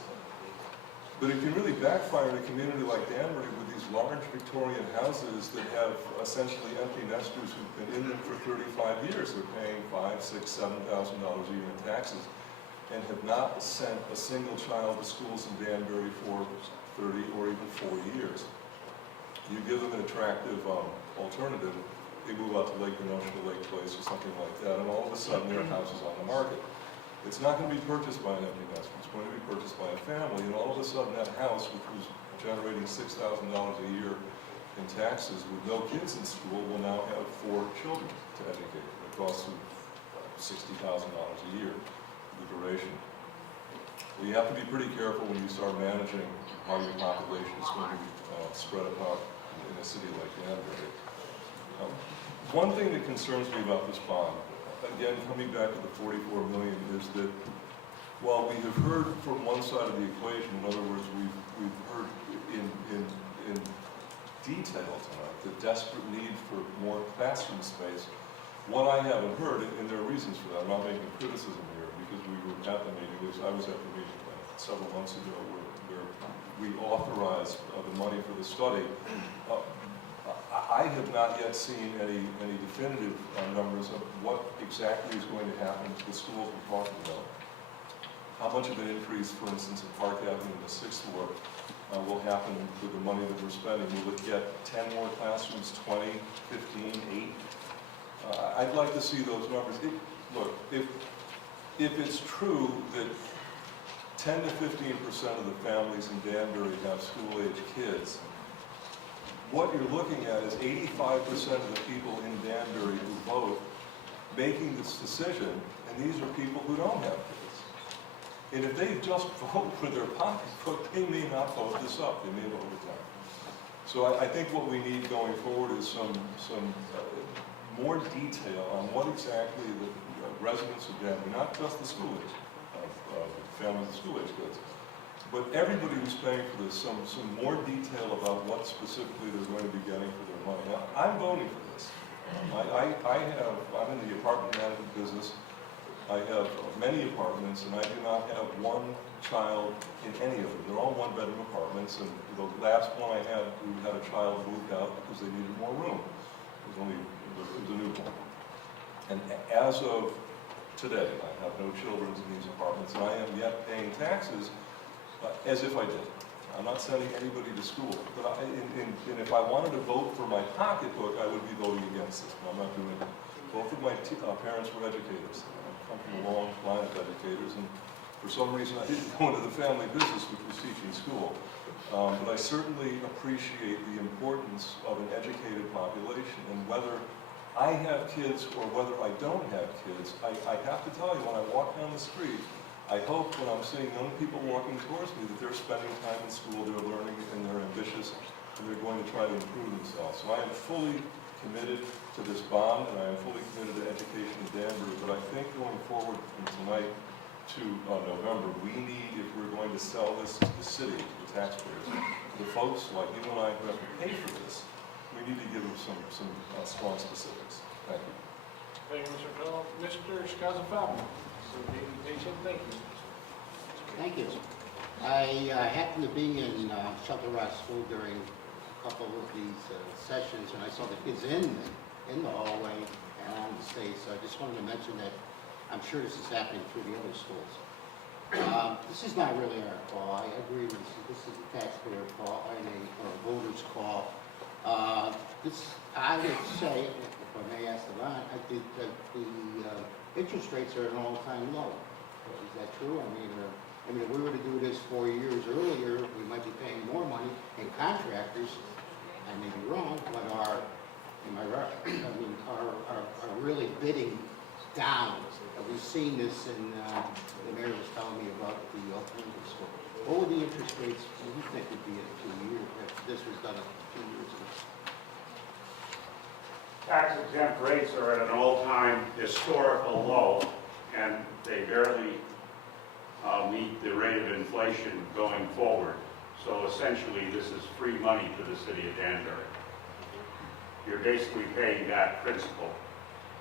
But it can really backfire in a community like Danbury with these large Victorian houses that have essentially empty nesters who've been in them for 35 years. They're paying $5,000, $6,000, $7,000 a year in taxes and have not sent a single child to schools in Danbury for 30 or even 40 years. You give them an attractive alternative, they move out to Lake Kenosha, Lake Place, or something like that, and all of a sudden their house is on the market. It's not going to be purchased by an empty nester. It's going to be purchased by a family, and all of a sudden that house, which was generating $6,000 a year in taxes with no kids in school, will now have 4 children to educate. It costs them $60,000 a year for the duration. So you have to be pretty careful when you start managing how your population is going to be spread about. in a city like Danbury. One thing that concerns me about this bond, again, coming back to the 44 million, is that while we have heard from one side of the equation, in other words, we've heard in detail tonight the desperate need for more classroom space. What I haven't heard, and there are reasons for that, I'm not making criticism here, because we were at the meeting, I was at the meeting several months ago where we authorized the money for the study. I have not yet seen any definitive numbers of what exactly is going to happen to the schools we're talking about. How much of an increase, for instance, in Park Avenue in the 6th Ward will happen with the money that we're spending? Will it get 10 more classrooms, 20, 15, 8? I'd like to see those numbers. Look, if it's true that 10 to 15% of the families in Danbury have school-age kids, what you're looking at is 85% of the people in Danbury who vote making this decision, and these are people who don't have kids. And if they just vote with their pocketbook, they may not vote this up, they may vote it down. So I think what we need going forward is some more detail on what exactly the residents of Danbury, not just the school age, families of school age kids, but everybody who's paying for this, some more detail about what specifically they're going to be getting for their money. Now, I'm voting for this. I'm in the apartment management business. I have many apartments, and I do not have one child in any of them. They're all one-bedroom apartments, and the last one I had, we had a child moved out because they needed more room. It was a newborn. And as of today, I have no children in these apartments, and I am yet paying taxes as if I did. I'm not sending anybody to school. But and if I wanted to vote for my pocketbook, I would be voting against this, but I'm not doing it. Both of my parents were educators. I come from a long line of educators, and for some reason I didn't go into the family business, which was teaching school. But I certainly appreciate the importance of an educated population, and whether I have kids or whether I don't have kids, I have to tell you, when I walk down the street, I hope when I'm seeing young people walking towards me that they're spending time in school, they're learning, and they're ambitious, and they're going to try to improve themselves. So I am fully committed to this bond, and I am fully committed to education in Danbury, but I think going forward from tonight to November, we need, if we're going to sell this to the city, to the taxpayers, the folks like you and I who have to pay for this, we need to give them some strong specifics. Thank you. Thank you, Mr. Fellow. Mr. Scozzafamo. Thank you. Thank you. I happened to be in Shelter Rock School during a couple of these sessions, and I saw the kids in the hallway and on the stage, so I just wanted to mention that I'm sure this is happening through the other schools. This is not really our call. I agree with this. This is a taxpayer call, or a voter's call. I would say, if I may ask the line, I think that the interest rates are at an all-time low. Is that true? I mean, if we were to do this 4 years earlier, we might be paying more money, and contractors, I may be wrong, but are really bidding down. We've seen this, and the mayor was telling me about the alternative school. What would the interest rates, what do you think would be in 2 years, if this was done 2 years ago? Tax exempt rates are at an all-time historical low, and they barely meet the rate of inflation going forward. So essentially, this is free money to the city of Danbury. You're basically paying back principal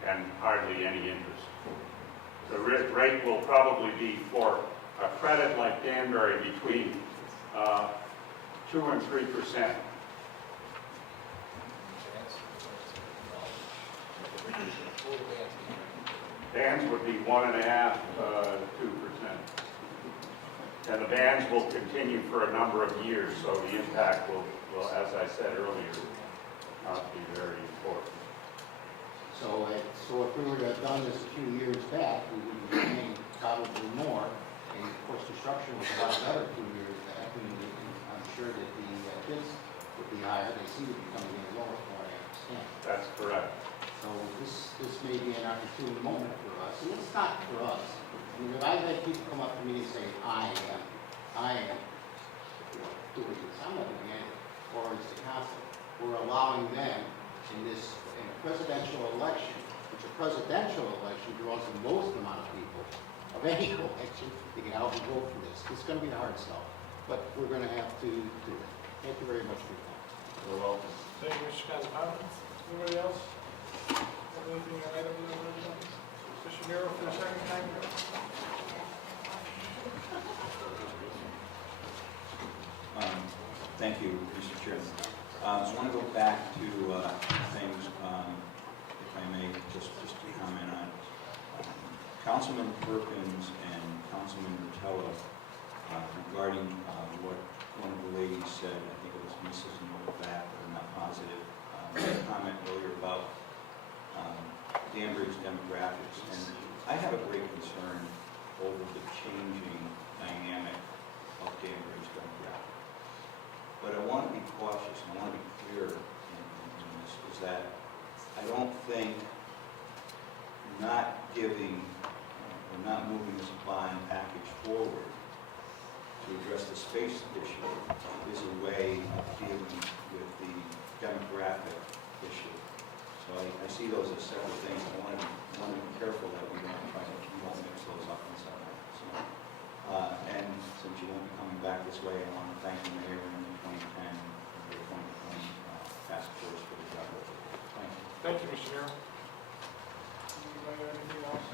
and hardly any interest. The rate will probably be, for a credit like Danbury, between 2 and 3%. Bands would be 1.5%, 2%. And the bans will continue for a number of years, so the impact will, as I said earlier, not be very important. So if we were to have done this a few years back, we would be paying probably more, and of course, construction was a lot better 2 years back, and I'm sure that the bids would be higher. They seem to be coming in lower, from what I understand. That's correct. So this may be an opportune moment for us, and it's not for us. I mean, if I had people come up to me and say, I am doing this, I'm not doing it, or it's the council. we're allowing them in this, in a presidential election, which a presidential election draws the most amount of people of any election, they can help and vote for this. It's gonna be a hard sell, but we're gonna have to do it. Thank you very much for your time. You're welcome. Thank you, Mr. Scottafawo. Anybody else? Have anything on item number 1? Mr. Nero for the second time. Thank you, Mr. Chairman. I want to go back to things, if I may, just to comment on. Councilman Perkins and Councilman Rotella regarding what one of the ladies said, I think it was Mrs. Novak, I'm not positive, made a comment earlier about Danbury's demographics. And I have a great concern over the changing dynamic of Danbury's demographics. But I want to be cautious, and I want to be clear in this, is that I don't think not giving, or not moving this bond package forward to address the space issue is a way of dealing with the demographic issue. So I see those as separate things. I want to be careful that we don't mix those up in some way. So, and since you won't be coming back this way, I want to thank the mayor and the 2010 and the 2020 task force for the job. Thank you. Thank you, Mr. Nero. Anybody have anything else?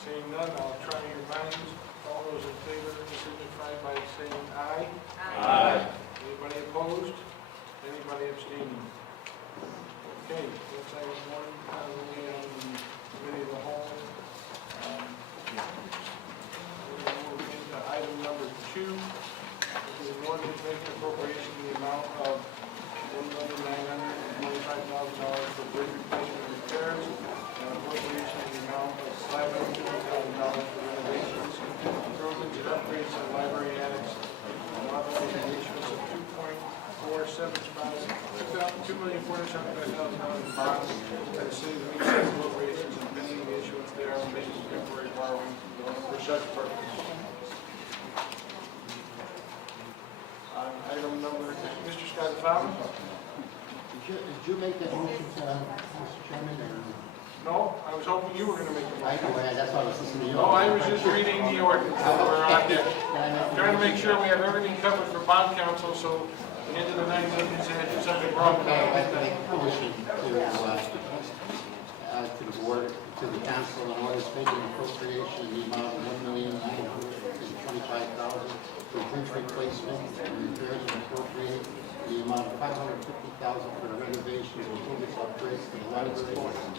Seeing none, I'll try your minds. All those in favor signify by saying aye. Aye. Anybody opposed? Anybody abstaining? Okay, let's have one probably on the committee of the whole. We'll move into item number 2. This is an ordinance making appropriation in the amount of $1,925,000 for bridge replacement and repairs, and appropriation in the amount of $550,000 for renovations, improvements, and upgrades to the library annex, and authorizing the issuance of $2,475,000 in bonds to the city of Green appropriations and pending the issuance thereof, making temporary borrowing for such purpose. Item number, Mr. Scottafawo? Did you make that motion, Mr. Chairman, or? No, I was hoping you were going to make the motion. That's why I was listening to you. No, I was just reading the ordinance that we're on there. Trying to make sure we have everything covered for bond council, so into the 9 minutes and if something wrong. Okay, I'd like to make a motion to the board, to the council, in order to make an appropriation in the amount of $1,925,000 for bridge replacement and repairs, and appropriate the amount of $550,000 for the renovations, improvements, upgrades to the library,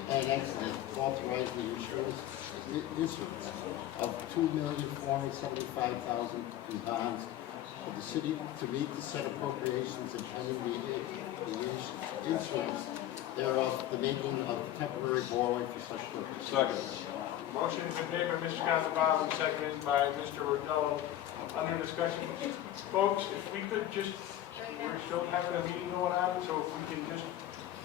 and excellent, authorize the issuance of $2,475,000 in bonds for the city to meet the said appropriations and pending the issuance thereof, the making of temporary borrowing for such purpose. Second. Motion has been made by Mr. Scottafawo and seconded by Mr. Rotello. Under discussion. Folks, if we could just, we're still having a meeting going on, so if we can just,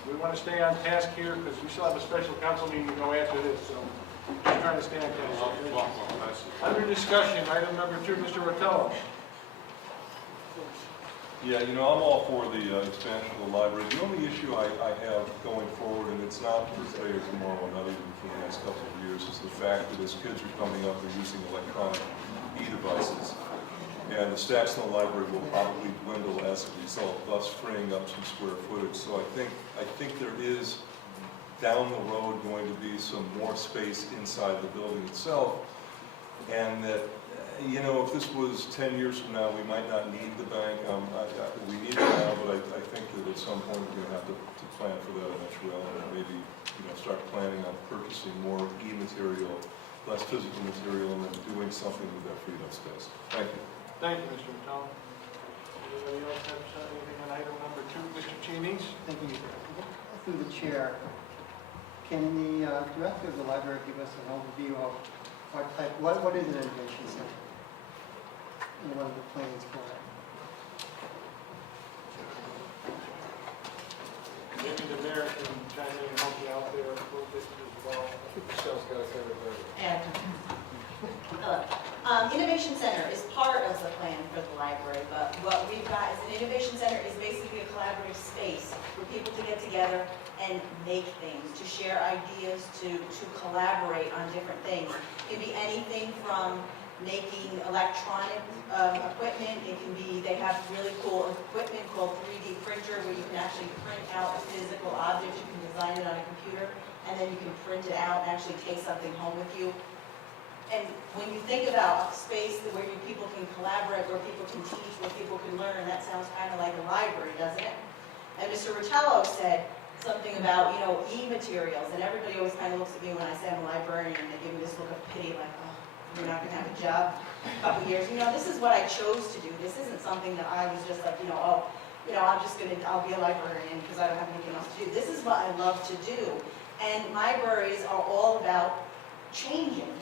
we want to stay on task here because we still have a special council meeting to go after this, so just trying to stay on task. Under discussion, item number 2, Mr. Rotello. Yeah, you know, I'm all for the expansion of the library. The only issue I have going forward, and it's not for today or tomorrow, not even for the next couple of years, is the fact that as kids are coming up, they're using electronic e-devices. And the stacks in the library will probably dwindle as a result, thus freeing up some square footage. So I think there is, down the road, going to be some more space inside the building itself. And that, you know, if this was 10 years from now, we might not need the bank. We need it now, but I think that at some point we're going to have to plan for that eventuality, and maybe, you know, start planning on purchasing more e-material, less physical material, and then doing something with that freed up space. Thank you. Thank you, Mr. Rotello. Anybody else have anything on item number 2, Mr. Cheney? Thank you. Through the chair, can the director of the library give us an overview of what is an innovation center? And what are the plans for it? Maybe the mayor can chime in and help you out there a little bit as well. Michelle's got to say it better. Hello. Innovation Center is part of the plan for the library, but what we've we've got is an innovation center is basically a collaborative space for people to get together and make things, to share ideas, to collaborate on different things. It can be anything from making electronic equipment. It can be, they have really cool equipment called 3D printer where you can actually print out a physical object. You can design it on a computer and then you can print it out and actually take something home with you. And when you think about a space where people can collaborate, where people can teach, where people can learn, that sounds kind of like a library, doesn't it? And Mr. Ritello said something about, e-materials, and everybody always kind of looks at me when I say I'm a librarian, and they give me this look of pity, like, oh, you're not going to have a job in a couple years. This is what I chose to do. This isn't something that I was just like, I'll be a librarian because I don't have anything else to do. This is what I love to do. And libraries are all about changing.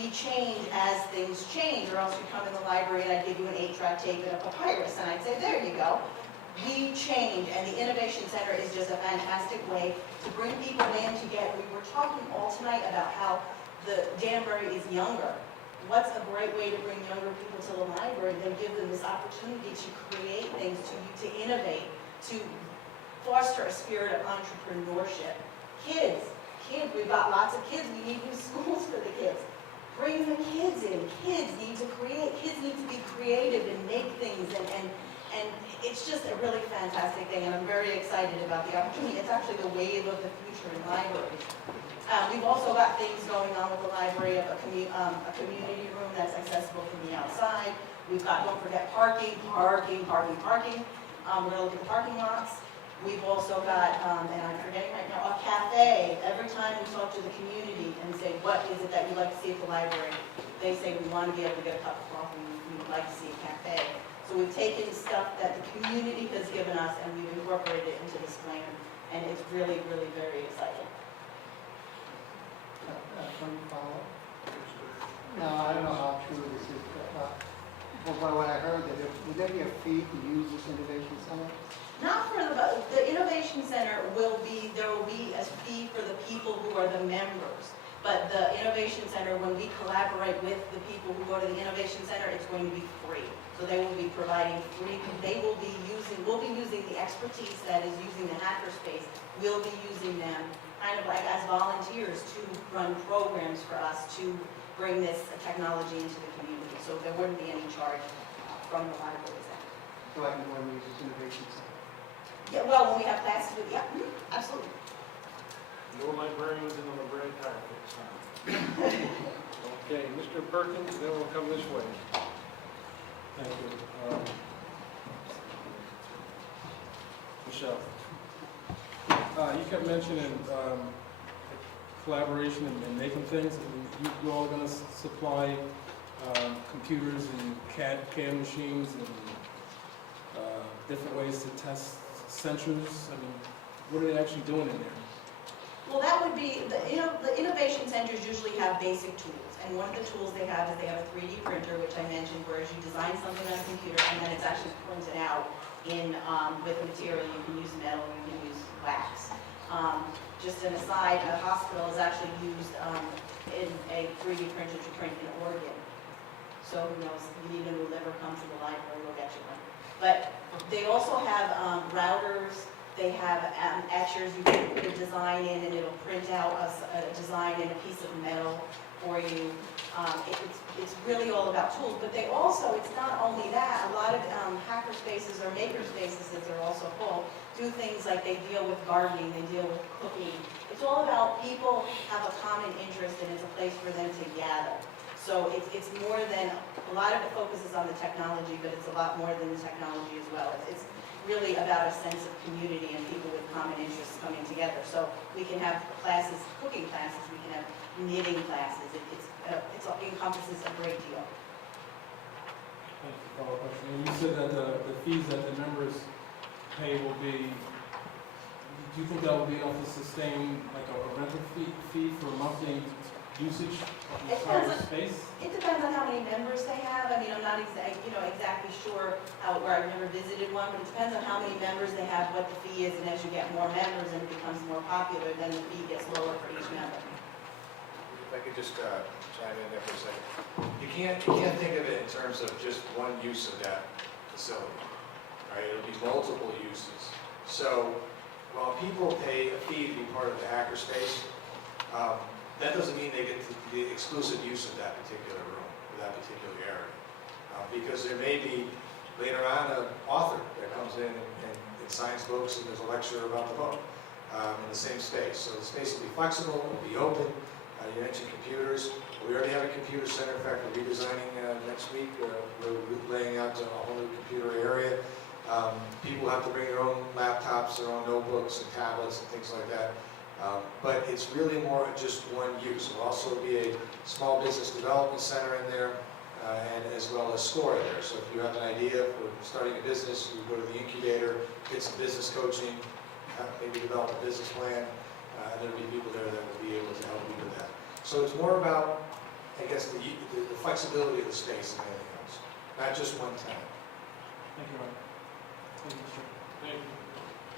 We change as things change, or else you come in the library and I'd give you an 8-track tape and a papyrus, and I'd say, there you go. We change, and the Innovation Center is just a fantastic way to bring people in together. We were talking all tonight about how the Danbury is younger. What's a great way to bring younger people to the library than give them this opportunity to create things, to innovate, to foster a spirit of entrepreneurship. Kids, we've got lots of kids. We need new schools for the kids. Bring the kids in. Kids need to create. Kids need to be creative and make things, and it's just a really fantastic thing, and I'm very excited about the opportunity. It's actually the wave of the future in libraries. We've also got things going on with the library of a community room that's accessible from the outside. We've got, don't forget, parking. We're going to look at the parking lots. We've also got, and I'm forgetting right now, a cafe. Every time we talk to the community and say, what is it that you'd like to see at the library? They say, we want to be able to get a cup of coffee. We would like to see a cafe. So we've taken stuff that the community has given us and we've incorporated it into this plan. And it's really, really very exciting. Can you follow up? No, I don't know how true this is, but what I heard, would there be a fee to use this innovation center? Not for the Innovation Center there will be a fee for the people who are the members. But the Innovation Center, when we collaborate with the people who go to the Innovation Center, it's going to be free. So they will be providing free, we'll be using the expertise that is using the hackerspace. We'll be using them kind of like as volunteers to run programs for us to bring this technology into the community. So there wouldn't be any charge from the libraries. So I can go and use this innovation center? Yeah, well, when we have classes with, absolutely. No librarians in the library car. Okay, Mr. Perkins, then we'll come this way. Thank you. Michelle, you kept mentioning collaboration and making things. I mean, you all going to supply computers and CAD machines and different ways to test sensors. I mean, what are they actually doing in there? Well, that would be, the innovation centers usually have basic tools. And one of the tools they have is they have a 3D printer, which I mentioned, whereas you design something on a computer and then it's actually printed out in with material. You can use metal, you can use wax. Just an aside, a hospital is actually used in a 3D printer to print an organ. So who knows, you need a new liver, come to the library, we'll get you one. But they also have routers, they have etchers you can put a design in and it'll print out a design in a piece of metal for you. It's really all about tools, but they also, it's not only that, a lot of hacker spaces or maker spaces, as they're also called, do things like they deal with gardening, they deal with cooking. It's all about people have a common interest and it's a place for them to gather. So it's more than, a lot of it focuses on the technology, but it's a lot more than the technology as well. It's really about a sense of community and people with common interests coming together. So we can have classes, cooking classes, we can have knitting classes. It encompasses a great deal. Thank you. Follow-up question. And you said that the fees that the members pay will be, do you think that will be enough to sustain like a rental fee for monthly usage of the entire space? It depends on how many members they have. I mean, I'm not exactly sure where I've never visited one, but it depends on how many members they have, what the fee is, and as you get more members and it becomes more popular, then the fee gets lower for each member. If I could just chime in there for a second. You can't think of it in terms of just one use of that facility. right? It'll be multiple uses. So while people pay a fee to be part of the hackerspace, that doesn't mean they get the exclusive use of that particular room, or that particular area. Because there may be, later on, an author that comes in and signs books, and there's a lecture about the book in the same space. So the space will be flexible, it'll be open. You mentioned computers. We already have a computer center. In fact, we're redesigning next week. We're laying out a whole new computer area. People have to bring their own laptops, their own notebooks and tablets and things like that. But it's really more just one use. There'll also be a small business development center in there, and as well as store in there. So if you have an idea for starting a business, you go to the incubator, get some business coaching, maybe develop a business plan, and there'll be people there that will be able to help you with that. So it's more about, I guess, the flexibility of the space than anything else, not just one tenant. Thank you, Ryan. Thank you, Mr. Thank you.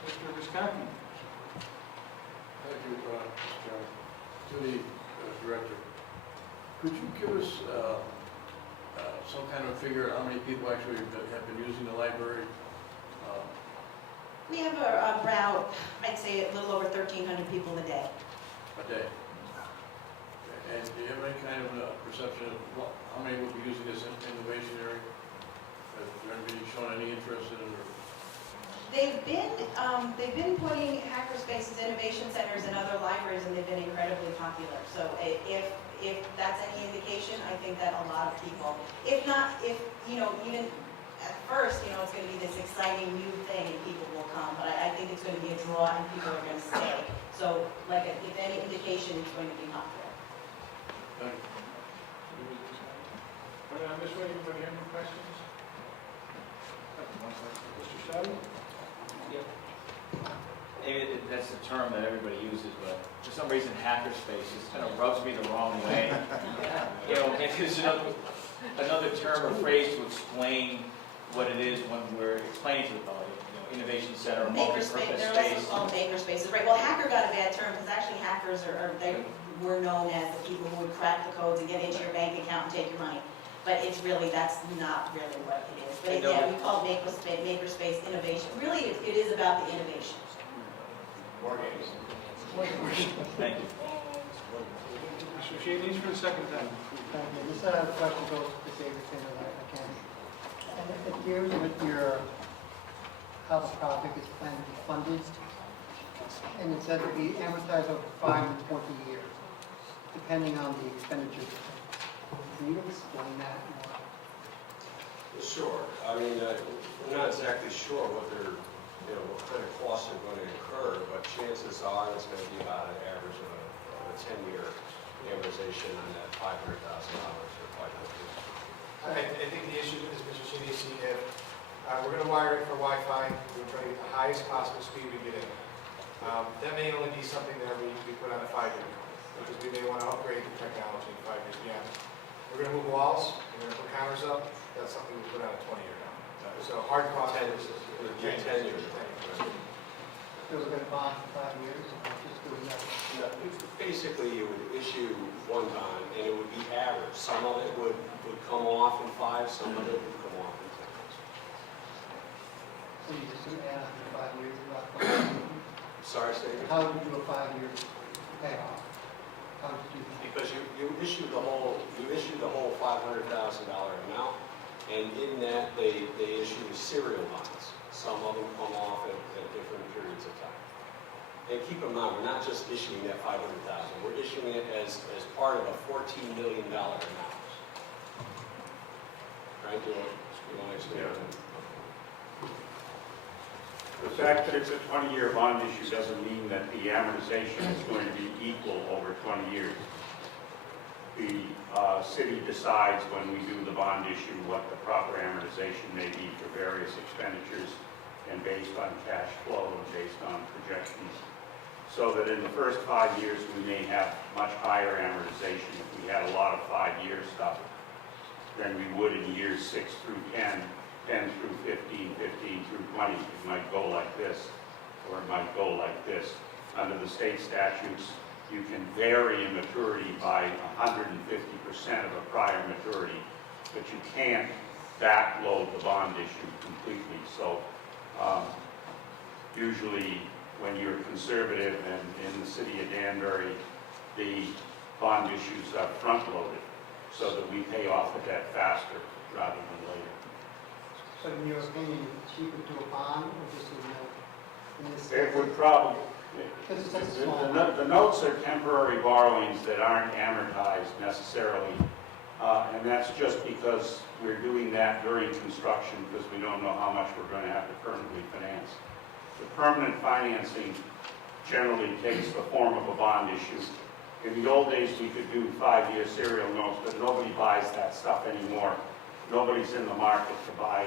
Mr. Visconti. Thank you, Mr. Chairman. To the director, could you give us some kind of figure on how many people actually have been using the library? We have around, I'd say, a little over 1,300 people a day. A day? And do you have any kind of a perception of how many will be using this innovation area? Has there been shown any interest in it? Or? They've been putting hackerspaces, innovation centers in other libraries, and they've been incredibly popular. So if that's any indication, I think that a lot of people, if not, even at first, it's going to be this exciting new thing and people will come, but I think it's going to be a draw and people are going to stay. So, if any indication, it's going to be popular. Thank you. On this way, anybody have any questions? Mr. Stabile? Maybe that's the term that everybody uses, but for some reason, hackerspace just kind of rubs me the wrong way. Maybe there's another term or phrase to explain what it is when we're explaining to the public. Innovation center, multi-purpose They're space. also called makerspaces, right? Well, hacker got a bad term because actually hackers they were known as the people who would crack the codes and get into your bank account and take your money. But that's not really what it is. But yeah, we call it makerspace innovation. Really, it is about the innovation. More games. Thank you. Mr. Shades for the second time. Thank you. This question goes to David Finner, I can. And it deals with how the project is planned to be funded. And it said to be amortized over 5 and 20 years, depending on the expenditures. Can you explain that more? Sure. I mean, we're not exactly sure what kind of costs are going to incur, but chances are it's going to be about an average of a 10-year amortization on that $500,000 or $500,000. I think the issue is, Mr. Chinisi, if we're going to wire it for Wi-Fi, we're trying to get the highest possible speed we get in. That may only be something that we put on a 5-year, because we may want to upgrade the technology in 5 years beyond. We're going to move walls, we're going to put counters up, that's something we put on a 20-year now. So hard cost is 10 years. So we're going to bond for 5 years, and not just doing that? No, basically, you would issue one bond, and it would be average. Some of it would come off in 5, some of it would come off in 10 years. So you just do add on 5 years? Sorry, say again? How would you do a 5-year payoff? How would you do that? Because you issue the whole $500,000 amount, and in that they issue serial bonds. Some of them come off at different periods of time. And keep in mind, we're not just issuing that $500,000. We're issuing it as part of a $14 million amount. Right? Do you want to explain that? The fact that it's a 20-year bond issue doesn't mean that the amortization is going to be equal over 20 years. The city decides when we do the bond issue what the proper amortization may be for various expenditures and based on cash flow and based on projections. So that in the first 5 years we may have much higher amortization if we had a lot of 5-year stuff than we would in years 6 through 10, 10 through 15, 15 through 20. It might go like this, or it might go like this. Under the state statutes, you can vary in maturity by 150% of a prior maturity, but you can't backload the bond issue completely. So usually when you're conservative and in the city of Danbury, the bond issues are front-loaded so that we pay off the debt faster rather than later. So in your opinion, it's cheaper to a bond or just a note? In this It would probably, Because it's such a small. the notes are temporary borrowings that aren't amortized necessarily. And that's just because we're doing that during construction because we don't know how much we're going to have to permanently finance. The permanent financing generally takes the form of a bond issue. In the old days, we could do 5-year serial notes, but nobody buys that stuff anymore. Nobody's in the market to buy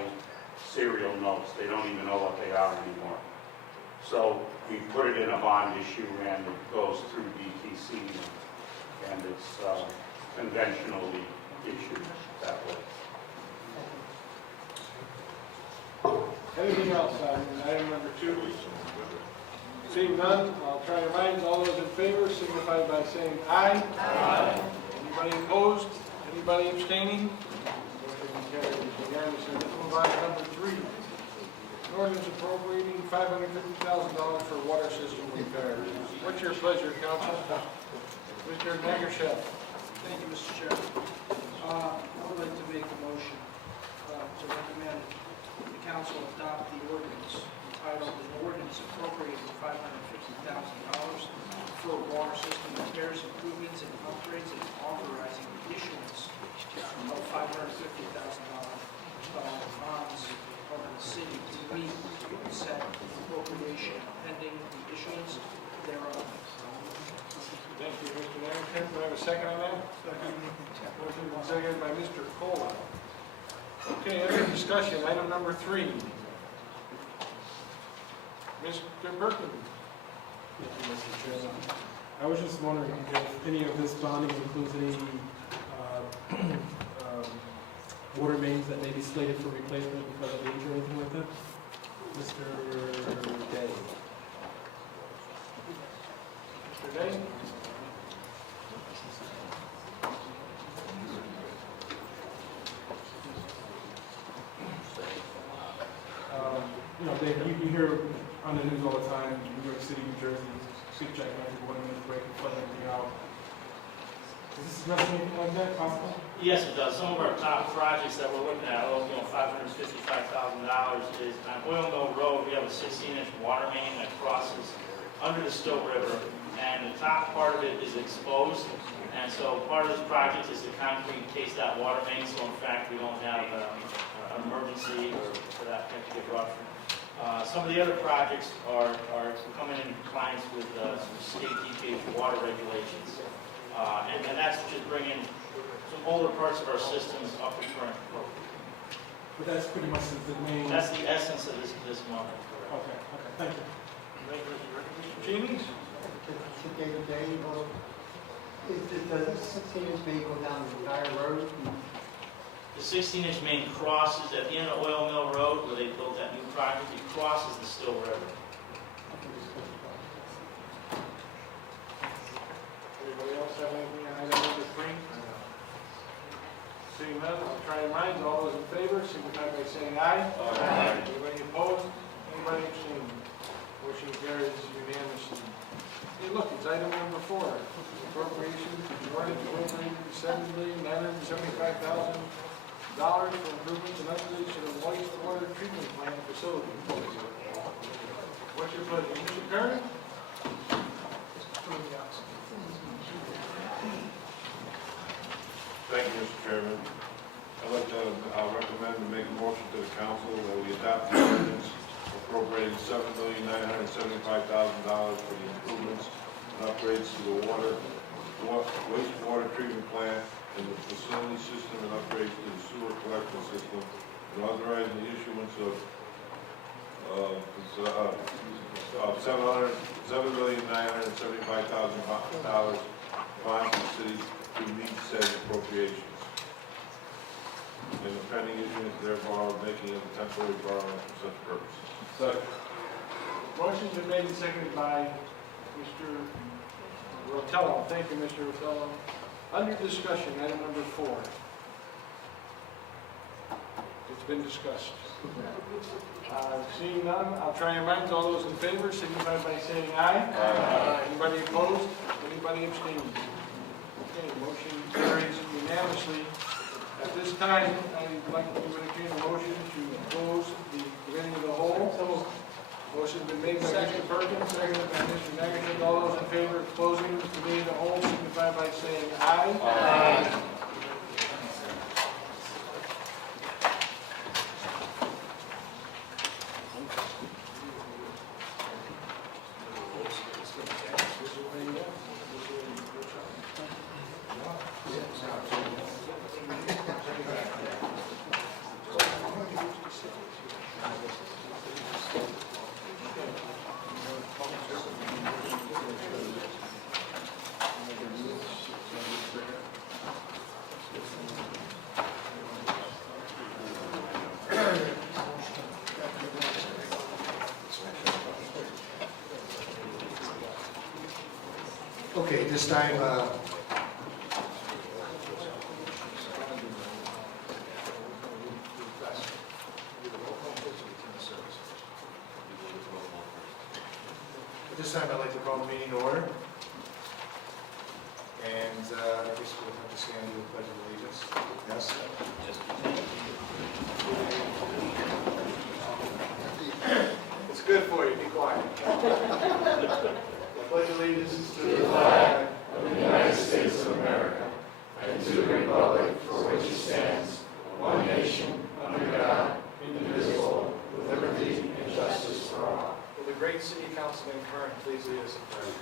serial notes. They don't even know what they are anymore. So we put it in a bond issue and it goes through DTC and it's conventionally issued that way. Anything else on item number 2? Seeing none, I'll try your minds. All those in favor signify by saying aye. Aye. Anybody opposed? Anybody abstaining? Motion carries unanimously. Let's move on to number 3. An ordinance appropriating $550,000 for water system repairs. What's your pleasure, council? Mr. Nagershev. Thank you, Mr. Chairman. I would like to make a motion to recommend the council adopt the ordinance entitled an ordinance appropriating $550,000 for water system repairs, improvements, and upgrades, and authorizing the issuance of $550,000 bonds of the city to meet said appropriation pending the issuance thereof. Thank you, Mr. Nagershev. Do I have a second on that? Motion been seconded by Mr. Kohler. Okay, any discussion? Item number 3. Mr. Berkman. Thank you, Mr. Chairman. I was just wondering if any of this bonding includes any water mains that may be slated for replacement because of age or anything like that? Mr. Day. Mr. Day? Dave, you hear on the news all the time, New York City, New Jersey, skip check, water mains breaking, flooding everything out. Is this addressing anything like that possible? Yes, it does. Some of our top projects that we're looking at, $555,000 is on Oil Mill Road. We have a 16-inch water main that crosses under the Still River, and the top part of it is exposed. And so part of this project is to concrete encase that water main, so in fact we don't have an emergency or for that to get ruptured. Some of the other projects are coming in compliance with some state DPH water regulations. And that's just bringing some older parts of our systems up to current code. But that's pretty much the main... That's the essence of this moment. Okay, thank you. Thank you, Mr. Berkman. Mr. Cheney? Does this 16-inch main go down the entire road? The 16-inch main crosses at the end of Oil Mill Road, where they built that new project, it crosses the Still River. Anybody else have anything on item number 3? Seeing none, I'll try your minds. All those in favor, signify by saying aye. Aye. Anybody opposed? Anybody abstaining? Motion carries unanimously. Hey, look, it's item number 4. Appropriation for $7,975,000 for improvements and upgrades to the wastewater treatment plant facility. What's your pleasure? Mr. Perry? Thank you, Mr. Chairman. I'd like to recommend and make a motion to the council that we adopt the ordinance appropriating $7,975,000 for the improvements and upgrades to the wastewater treatment plant and the facility system and upgrades to the sewer collection system, and authorizing the issuance of $7,975,000 bonds to the city to meet said appropriations. And the pending issuance therefore making it a temporary borrowing for such purposes. Second. Motion's been made and seconded by Mr. Rotello. Thank you, Mr. Rotello. Under discussion, item number 4. It's been discussed? Seeing none, I'll try your minds. All those in favor, signify by saying aye. Anybody opposed? Anybody abstaining? Okay, motion carries unanimously. At this time, I'd like to entertain a motion to close the committee of the whole. Motion's been made by Mr. Perkins, seconded by Mr. Negatives. All those in favor of closing the committee of the whole, signify by saying aye. Okay, this time, I'd like to call the meeting to order. And I guess we'll have to stand and do the pledge of allegiance. Yes? It's good for you, be quiet. I pledge allegiance to the flag of the United States of America and to the republic for which it stands, one nation, under God, indivisible, with liberty and justice for all. Will the great city councilman Kern please lead us in prayer?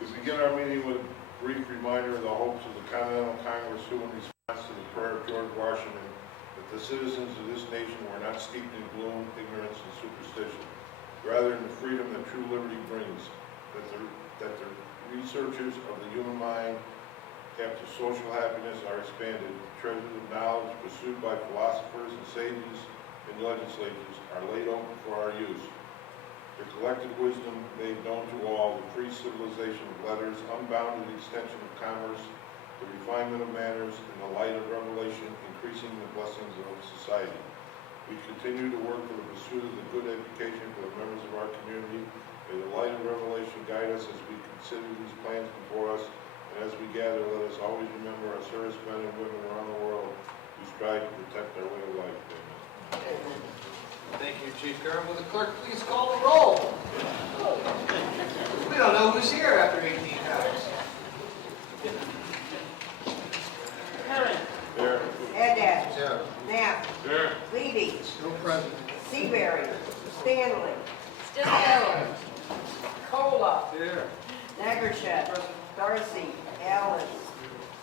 We begin our meeting with a brief reminder of the hopes of the Continental Congress who, in response to the prayer of George Washington, that the citizens of this nation were not steeped in gloom, ignorance, and superstition, rather in the freedom that true liberty brings, that the researchers of the human mind after social happiness are expanded, treasures of knowledge pursued by philosophers and sages and legislators are laid open for our use. The collective wisdom made known to all, the free civilization of letters, unbounded extension of commerce, the refinement of manners, and the light of revelation, increasing the blessings of society. We continue to work for the pursuit of the good education for the members of our community. May the light of revelation guide us as we consider these plans before us, and as we gather, let us always remember our servicemen and women around the world who strive to protect our way of life. Amen. Thank you, Chief Kern. Will the clerk please call the roll? We don't know who's here after 18 hours. Kern. Here. Haddad. Here. Knapp. Here. Levy. No present. Seabury. Stanley. Still here. Cola. Here. Negatives. Darcy. Allen.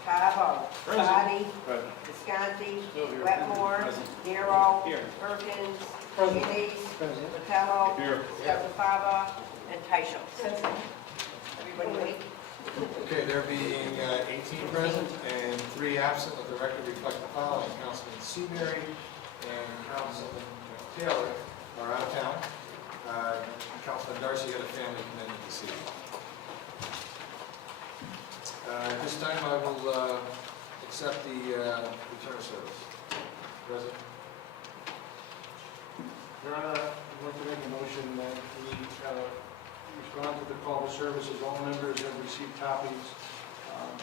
Cabo. Dottie. Present. Visconti. Still here. Wetmore. Present. Nero. Here. Perkins. Present. Unies. Present. Vitello. Here. Scarpafava. And Teichel. Everybody wait. Okay, there being 18 present and 3 absent, let the record reflect the following. Councilman Seabury and Councilman Taylor are out of town. Councilman Darcy had a family commitment this evening. At this time, I will accept the return of service. President. Your Honor, I'd like to make a motion that we respond to the call to services. All members have received copies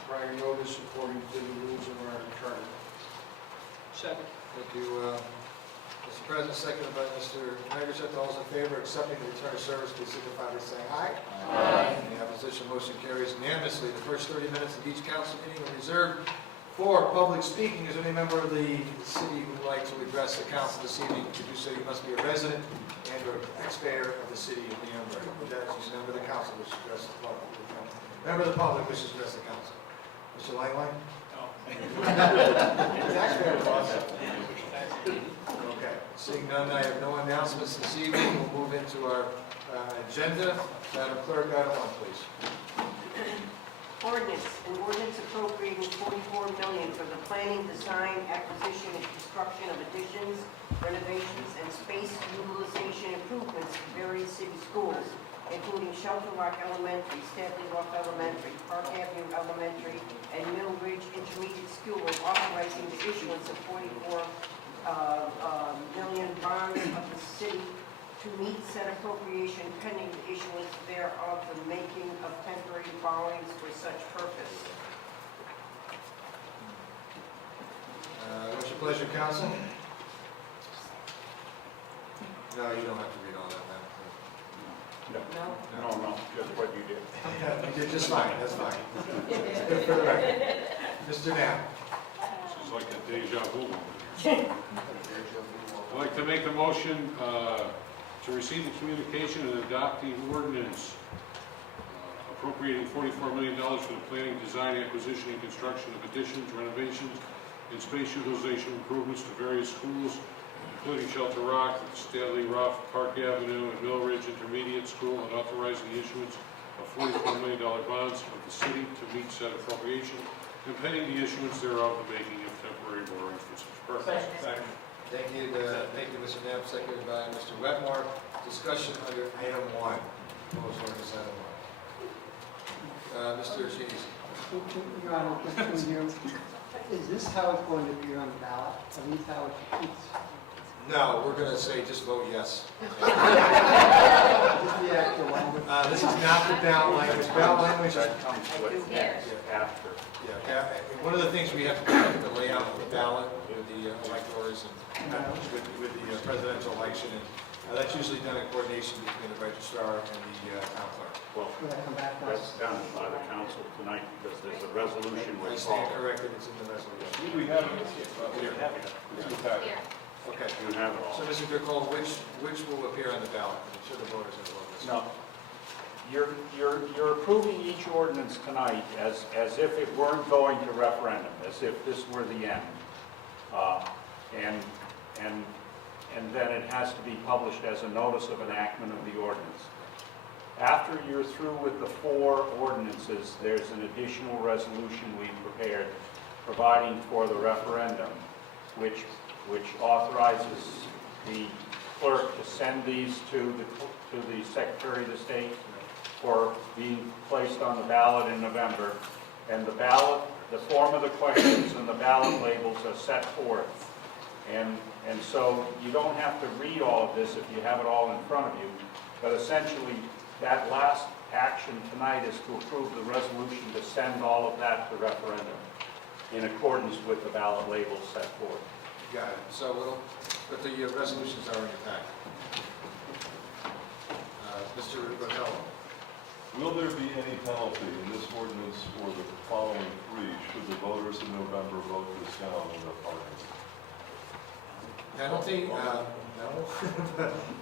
prior notice according to the rules of our charter. Second. Thank you, Mr. President, seconded by Mr. Negatives. All those in favor of accepting the return of service, please signify by saying aye. Aye. Any opposition, motion carries unanimously. The first 30 minutes of each council meeting are reserved for public speaking. Is there any member of the city who would like to address the council this evening? To do so, you must be a resident and or taxpayer of the city of Danbury. That is, a member of the council wishes to address the public. Member of the public wishes to address the council. Mr. Langway? No. Taxpayer boss. Okay, seeing none, I have no announcements this evening. We'll move into our agenda. Madam Clerk, item 1, please. Ordinance, an ordinance appropriating $44 million for the planning, design, acquisition, and construction of additions, renovations, and space utilization improvements to various city schools including Shelter Rock Elementary, Stanley Rock Elementary, Park Avenue Elementary, and Mill Ridge Intermediate School, authorizing the issuance of 44 million bonds of the city to meet said appropriation pending the issuance thereof, the making of temporary borrowings for such purpose. What's your pleasure, council? No, you don't have to read all that, man. No, just what you did. You did just fine, that's fine. Good for the record. Mr. Knapp. This is like a deja vu moment. I'd like to make a motion to receive the communication and adopt the ordinance appropriating $44 million for the planning, design, acquisition, and construction of additions, renovations, and space utilization improvements to various schools, including Shelter Rock, Stanley Ruff, Park Avenue, and Mill Ridge Intermediate School, and authorizing the issuance of $44 million bonds of the city to meet said appropriation, and pending the issuance thereof, the making of temporary borrowings for such purpose. Second. Thank you, Mr. Knapp, seconded by Mr. Wetmore. Discussion under item 1. Proposed ordinance item 1. Mr. Shinichi. Your Honor, question here. Is this how it's going to appear on the ballot? At least how it's... No, we're going to say just vote yes. Just the actual language? This is not the ballot language. Ballot language Here. After. Yeah, one of the things we have to do is the layout of the ballot with the electors and with the presidential election, and that's usually done in coordination between the registrar and the town clerk. Well, that's done by the council tonight because there's a resolution. I stand corrected, it's in the resolution. We have it. It's the packet. Okay. You have it all. So, Mr. Dirkhoff, which will appear on the ballot? I'm sure the voters have voted this. No. You're approving each ordinance tonight as if it weren't going to referendum, as if this were the end. And then it has to be published as a notice of enactment of the ordinance. After you're through with the 4 ordinances, there's an additional resolution we prepared providing for the referendum, which authorizes the clerk to send these to the Secretary of the State for being placed on the ballot in November. And the ballot, the form of the questions and the ballot labels are set forth. And so you don't have to read all of this if you have it all in front of you, but essentially that last action tonight is to approve the resolution to send all of that to referendum in accordance with the ballot labels set forth. Got it. So, but the resolutions are in your packet. Mr. Ronello. Will there be any penalty in this ordinance for the following 3 should the voters in November vote this down in their parties? Penalty? No.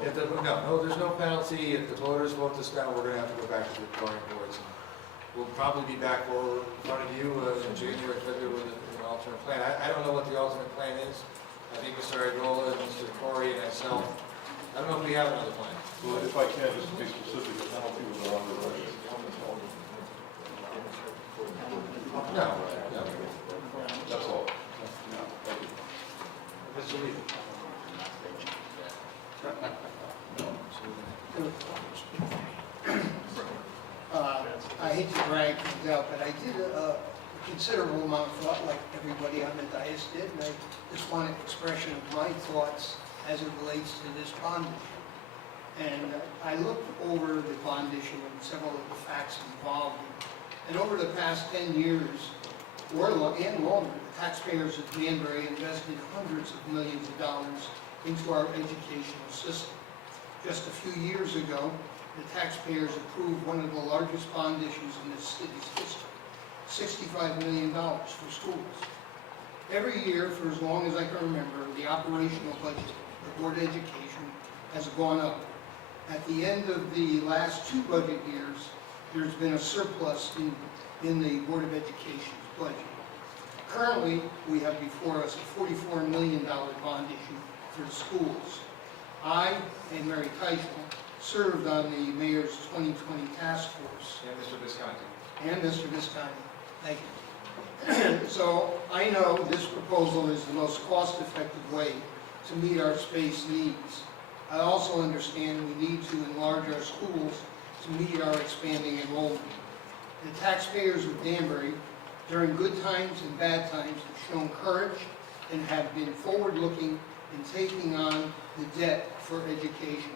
No, there's no penalty. If the voters vote this down, we're going to have to go back to the drawing boards. We'll probably be back in front of you in January, February with an alternate plan. I don't know what the alternate plan is. I think Mr. Argola, Mr. Corey, and myself, I don't know if we have another plan. Well, if I can, just to be specific, the penalty was on the right. No. That's all. Thank you. Mr. Lee. I hate to drag things out, but I did a considerable amount of thought, like everybody on the dais did, and I just want an expression of my thoughts as it relates to this bond issue. And I looked over the bond issue and several of the facts involved. And over the past 10 years, and longer, the taxpayers of Danbury invested hundreds of millions of dollars into our educational system. Just a few years ago, the taxpayers approved one of the largest bond issues in the city's history, $65 million for schools. Every year, for as long as I can remember, the operational budget for Board of Education has gone up. At the end of the last 2 budget years, there's been a surplus in the Board of Education's budget. Currently, we have before us a $44 million bond issue for the schools. I and Mary Teichel served on the Mayor's 2020 Task Force. And Mr. Visconti. And Mr. Visconti. Thank you. So I know this proposal is the most cost-effective way to meet our space needs. I also understand we need to enlarge our schools to meet our expanding enrollment. The taxpayers of Danbury, during good times and bad times, have shown courage and have been forward-looking in taking on the debt for education.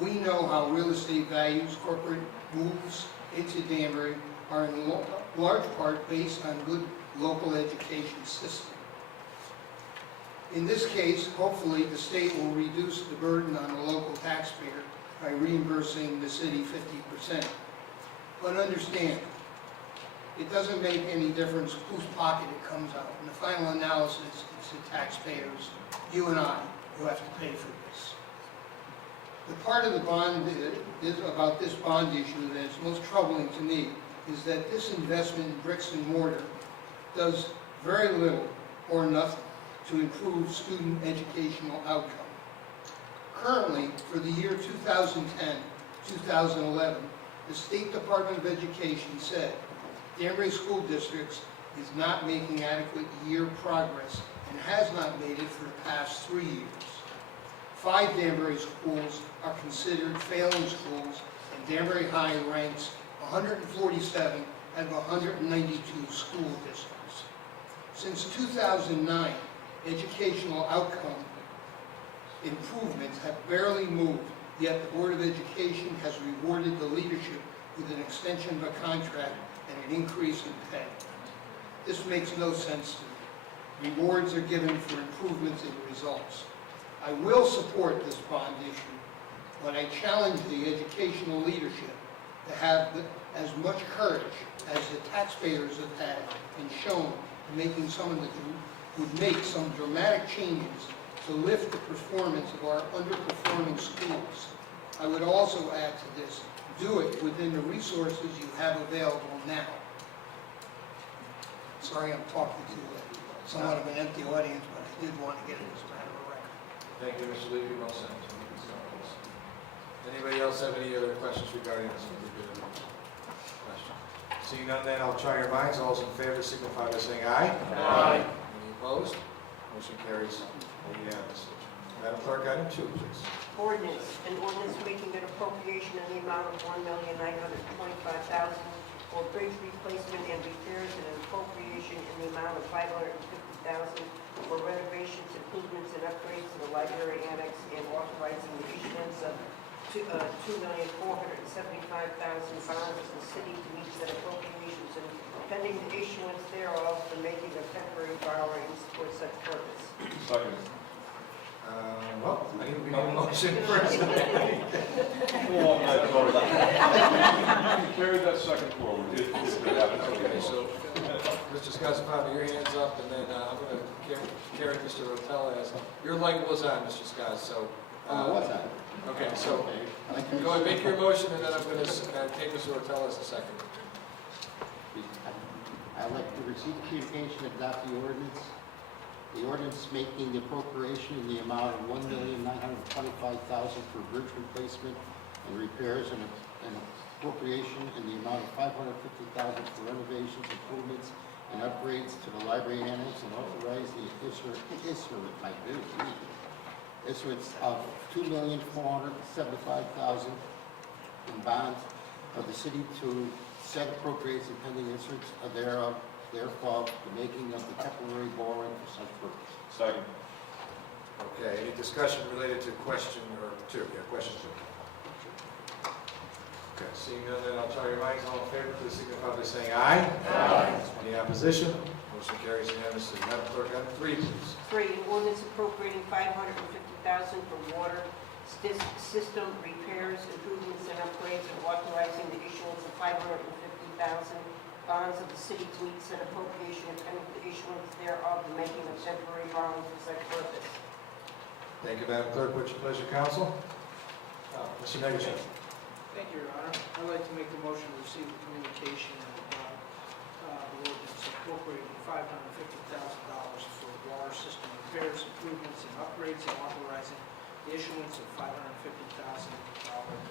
We know how real estate values, corporate moves into Danbury are in large part based on good local education system. In this case, hopefully, the state will reduce the burden on the local taxpayer by reimbursing the city 50%. But understand, it doesn't make any difference whose pocket it comes out. In the final analysis, it's the taxpayers, you and I, who have to pay for this. The part of the bond about this bond issue that is most troubling to me is that this investment in bricks and mortar does very little or nothing to improve student educational outcome. Currently, for the year 2010-2011, the State Department of Education said Danbury School Districts is not making adequate year progress and has not made it for the past 3 years. 5 Danbury schools are considered failing schools, and Danbury High ranks 147 out of 192 school districts. Since 2009, educational outcome improvements have barely moved, yet the Board of Education has rewarded the leadership with an extension of a contract and an increase in pay. This makes no sense to me. Rewards are given for improvements in results. I will support this bond issue, but I challenge the educational leadership to have as much courage as the taxpayers have had and shown in making would make some dramatic changes to lift the performance of our underperforming schools. I would also add to this, do it within the resources you have available now. Sorry I'm talking to somewhat of an empty audience, but I did want to get this matter of record. Thank you, Mr. Levy, well said. Anybody else have any other questions regarding this particular question? Seeing none, then I'll try your minds. All those in favor signify by saying aye. Aye. Any opposed? Motion carries unanimously. Madam Clerk, item 2, please. Ordinance, an ordinance making an appropriation in the amount of $1,925,000 for bridge replacement and repairs and an appropriation in the amount of $550,000 for renovations, improvements, and upgrades to the library annex and authorizing the issuance of $2,475,000 bonds to the city to meet said appropriations and pending the issuance thereof, the making of temporary borrowings for such purpose. Second. Well, I need to begin a motion first. Carry that second forward. Okay, so, Mr. Scozzafano, your hand's up, and then I'm going to carry Mr. Rotella as, your light was on, Mr. Scott, so. What's that? Okay, so, go ahead, make your motion, and then I'm going to take Mr. Rotella as a second. I'd like to receive communication and adopt the ordinance. The ordinance making the appropriation in the amount of $1,925,000 for bridge replacement and repairs and an appropriation in the amount of $550,000 for renovations, improvements, and upgrades to the library annex, and authorize the issuance of $2,475,000 in bonds of the city to set appropriates and pending issuance thereof, therefore, the making of the temporary borrowing for such purpose. Second. Okay, any discussion related to question or 2? Yeah, question 2. Okay, seeing none, then I'll try your minds. All in favor, please signify by saying aye. Aye. Any opposition? Motion carries unanimously. Madam Clerk, item 3, please. 3, an ordinance appropriating $550,000 for water system repairs, improvements, and upgrades, and authorizing the issuance of $550,000 bonds of the city to meet said appropriation and pending the issuance thereof, the making of temporary borrowings for such purpose. Thank you, Madam Clerk. What's your pleasure, counsel? Mr. Negatione. Thank you, Your Honor. I'd like to make the motion to receive the communication and adopt the ordinance appropriating $550,000 for water system repairs, improvements, and upgrades, and authorizing the issuance of $550,000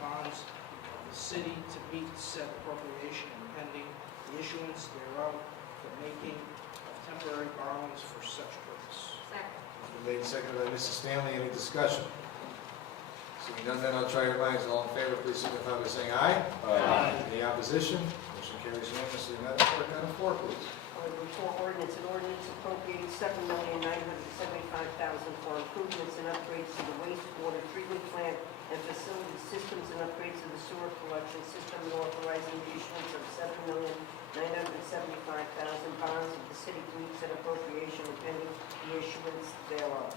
bonds of the city to meet said appropriation and pending the issuance thereof, the making of temporary borrowings for such purpose. Second. Made and seconded by Mrs. Stanley. Any discussion? Seeing Seeing none, then I'll try your minds. All in favor, please signify by saying aye. Aye. Any opposition? Motion carries unanimously. Madam Clerk, item 4, please. Item 4, ordinance, an ordinance appropriating $7,975,000 for improvements and upgrades to the wastewater treatment plant and facility systems and upgrades to the sewer collection system, and authorizing the issuance of $7,975,000 bonds of the city to meet said appropriation pending the issuance thereof.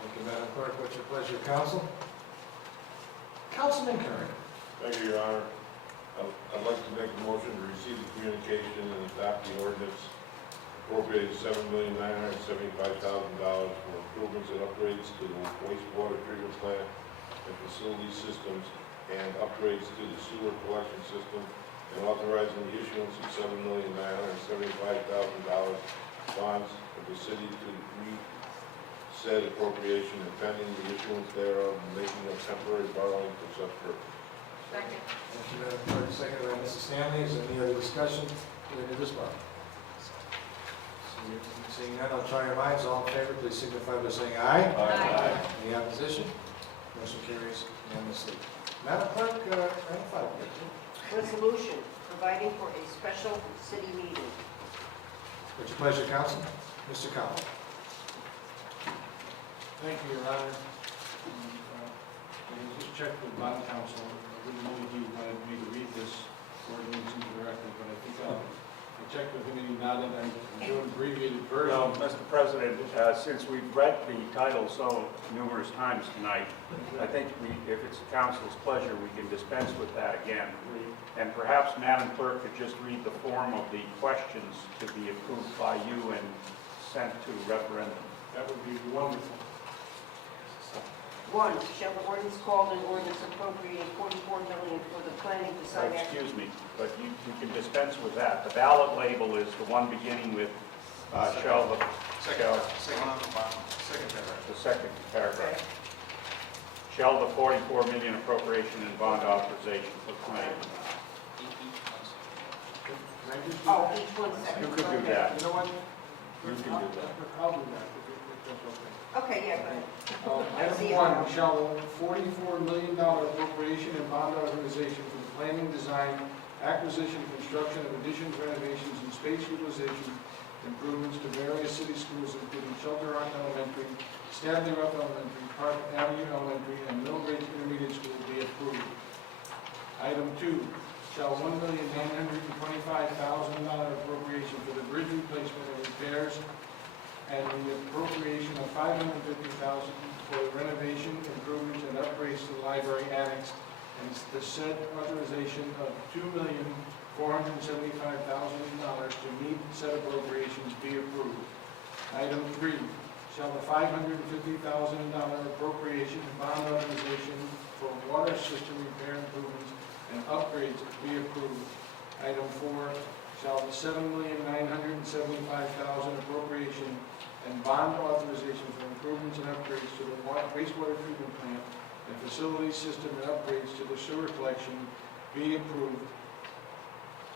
Thank you, Madam Clerk. What's your pleasure, council? Councilman Kern. Thank you, Your Honor. I'd like to make a motion to receive the communication and adopt the ordinance appropriating $7,975,000 for improvements and upgrades to the wastewater treatment plant and facility systems and upgrades to the sewer collection system, and authorizing the issuance of $7,975,000 bonds of the city to meet said appropriation and pending the issuance thereof, and making a temporary borrowing for such purpose. Second. Thank you, Madam Clerk. Seconded by Mrs. Stanley. Is there any other discussion related to this one? Seeing none, I'll try your minds. All in favor, please signify by saying aye. Aye. Any opposition? Motion carries unanimously. Madam Clerk, item 5, please. Resolution providing for a special city meeting. What's your pleasure, council? Mr. Collins. Thank you, Your Honor. I just checked with bond counsel. I didn't know if he wanted me to read this ordinance into the record, but I think I checked with him and he nodded. I'm doing abbreviated version. Well, Mr. President, since we've read the title so numerous times tonight, I think if it's the council's pleasure, we can dispense with that again. And perhaps Madam Clerk could just read the form of the questions to be approved by you and sent to referendum. That would be wonderful. 1, shall the ordinance called an ordinance appropriating $44 million for the planning to sign Excuse me, but you can dispense with that. The ballot label is the one beginning with shall the... Second on the bottom. Second paragraph. The second paragraph. Shall the $44 million appropriation and bond authorization for planning. Oh, each one second. You could do that. You know what? You can do that. I'll do that, if that's okay. Okay, yeah, go ahead. Item 1, shall the $44 million appropriation and bond authorization for the planning, design, acquisition, construction of additions, renovations, and space utilization improvements to various city schools, including Shelter Rock Elementary, Stanley Rock Elementary, Park Avenue Elementary, and Mill Ridge Intermediate School be approved. Item 2, shall $1,925,000 appropriation for the bridge replacement and repairs and the appropriation of $550,000 for the renovation, improvements, and upgrades to the library annex, and the said authorization of $2,475,000 to meet said appropriations be approved. Item 3, shall the $550,000 appropriation and bond authorization for water system repair improvements and upgrades be approved. Item 4, shall the $7,975,000 appropriation and bond authorization for improvements and upgrades to the wastewater treatment plant and facility system and upgrades to the sewer collection be approved,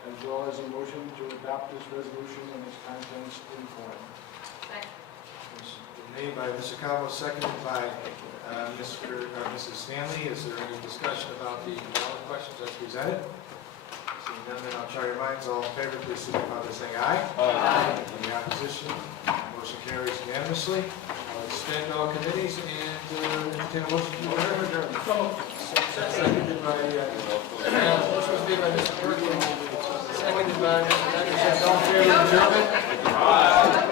as well as a motion to adopt this resolution and its contents in form. Made by Mr. Calvo, seconded by Mrs. Stanley. Is there any discussion about the ballot questions as presented? Seeing none, then I'll try your minds. All in favor, please signify by saying aye. Aye. Any opposition? Motion carries unanimously. I'll extend all committees and entertain a motion to adjourn. Seconded by, motion was made by Mr. Berkeley, seconded by Mr. Anderson. All in favor of adjournment? Aye.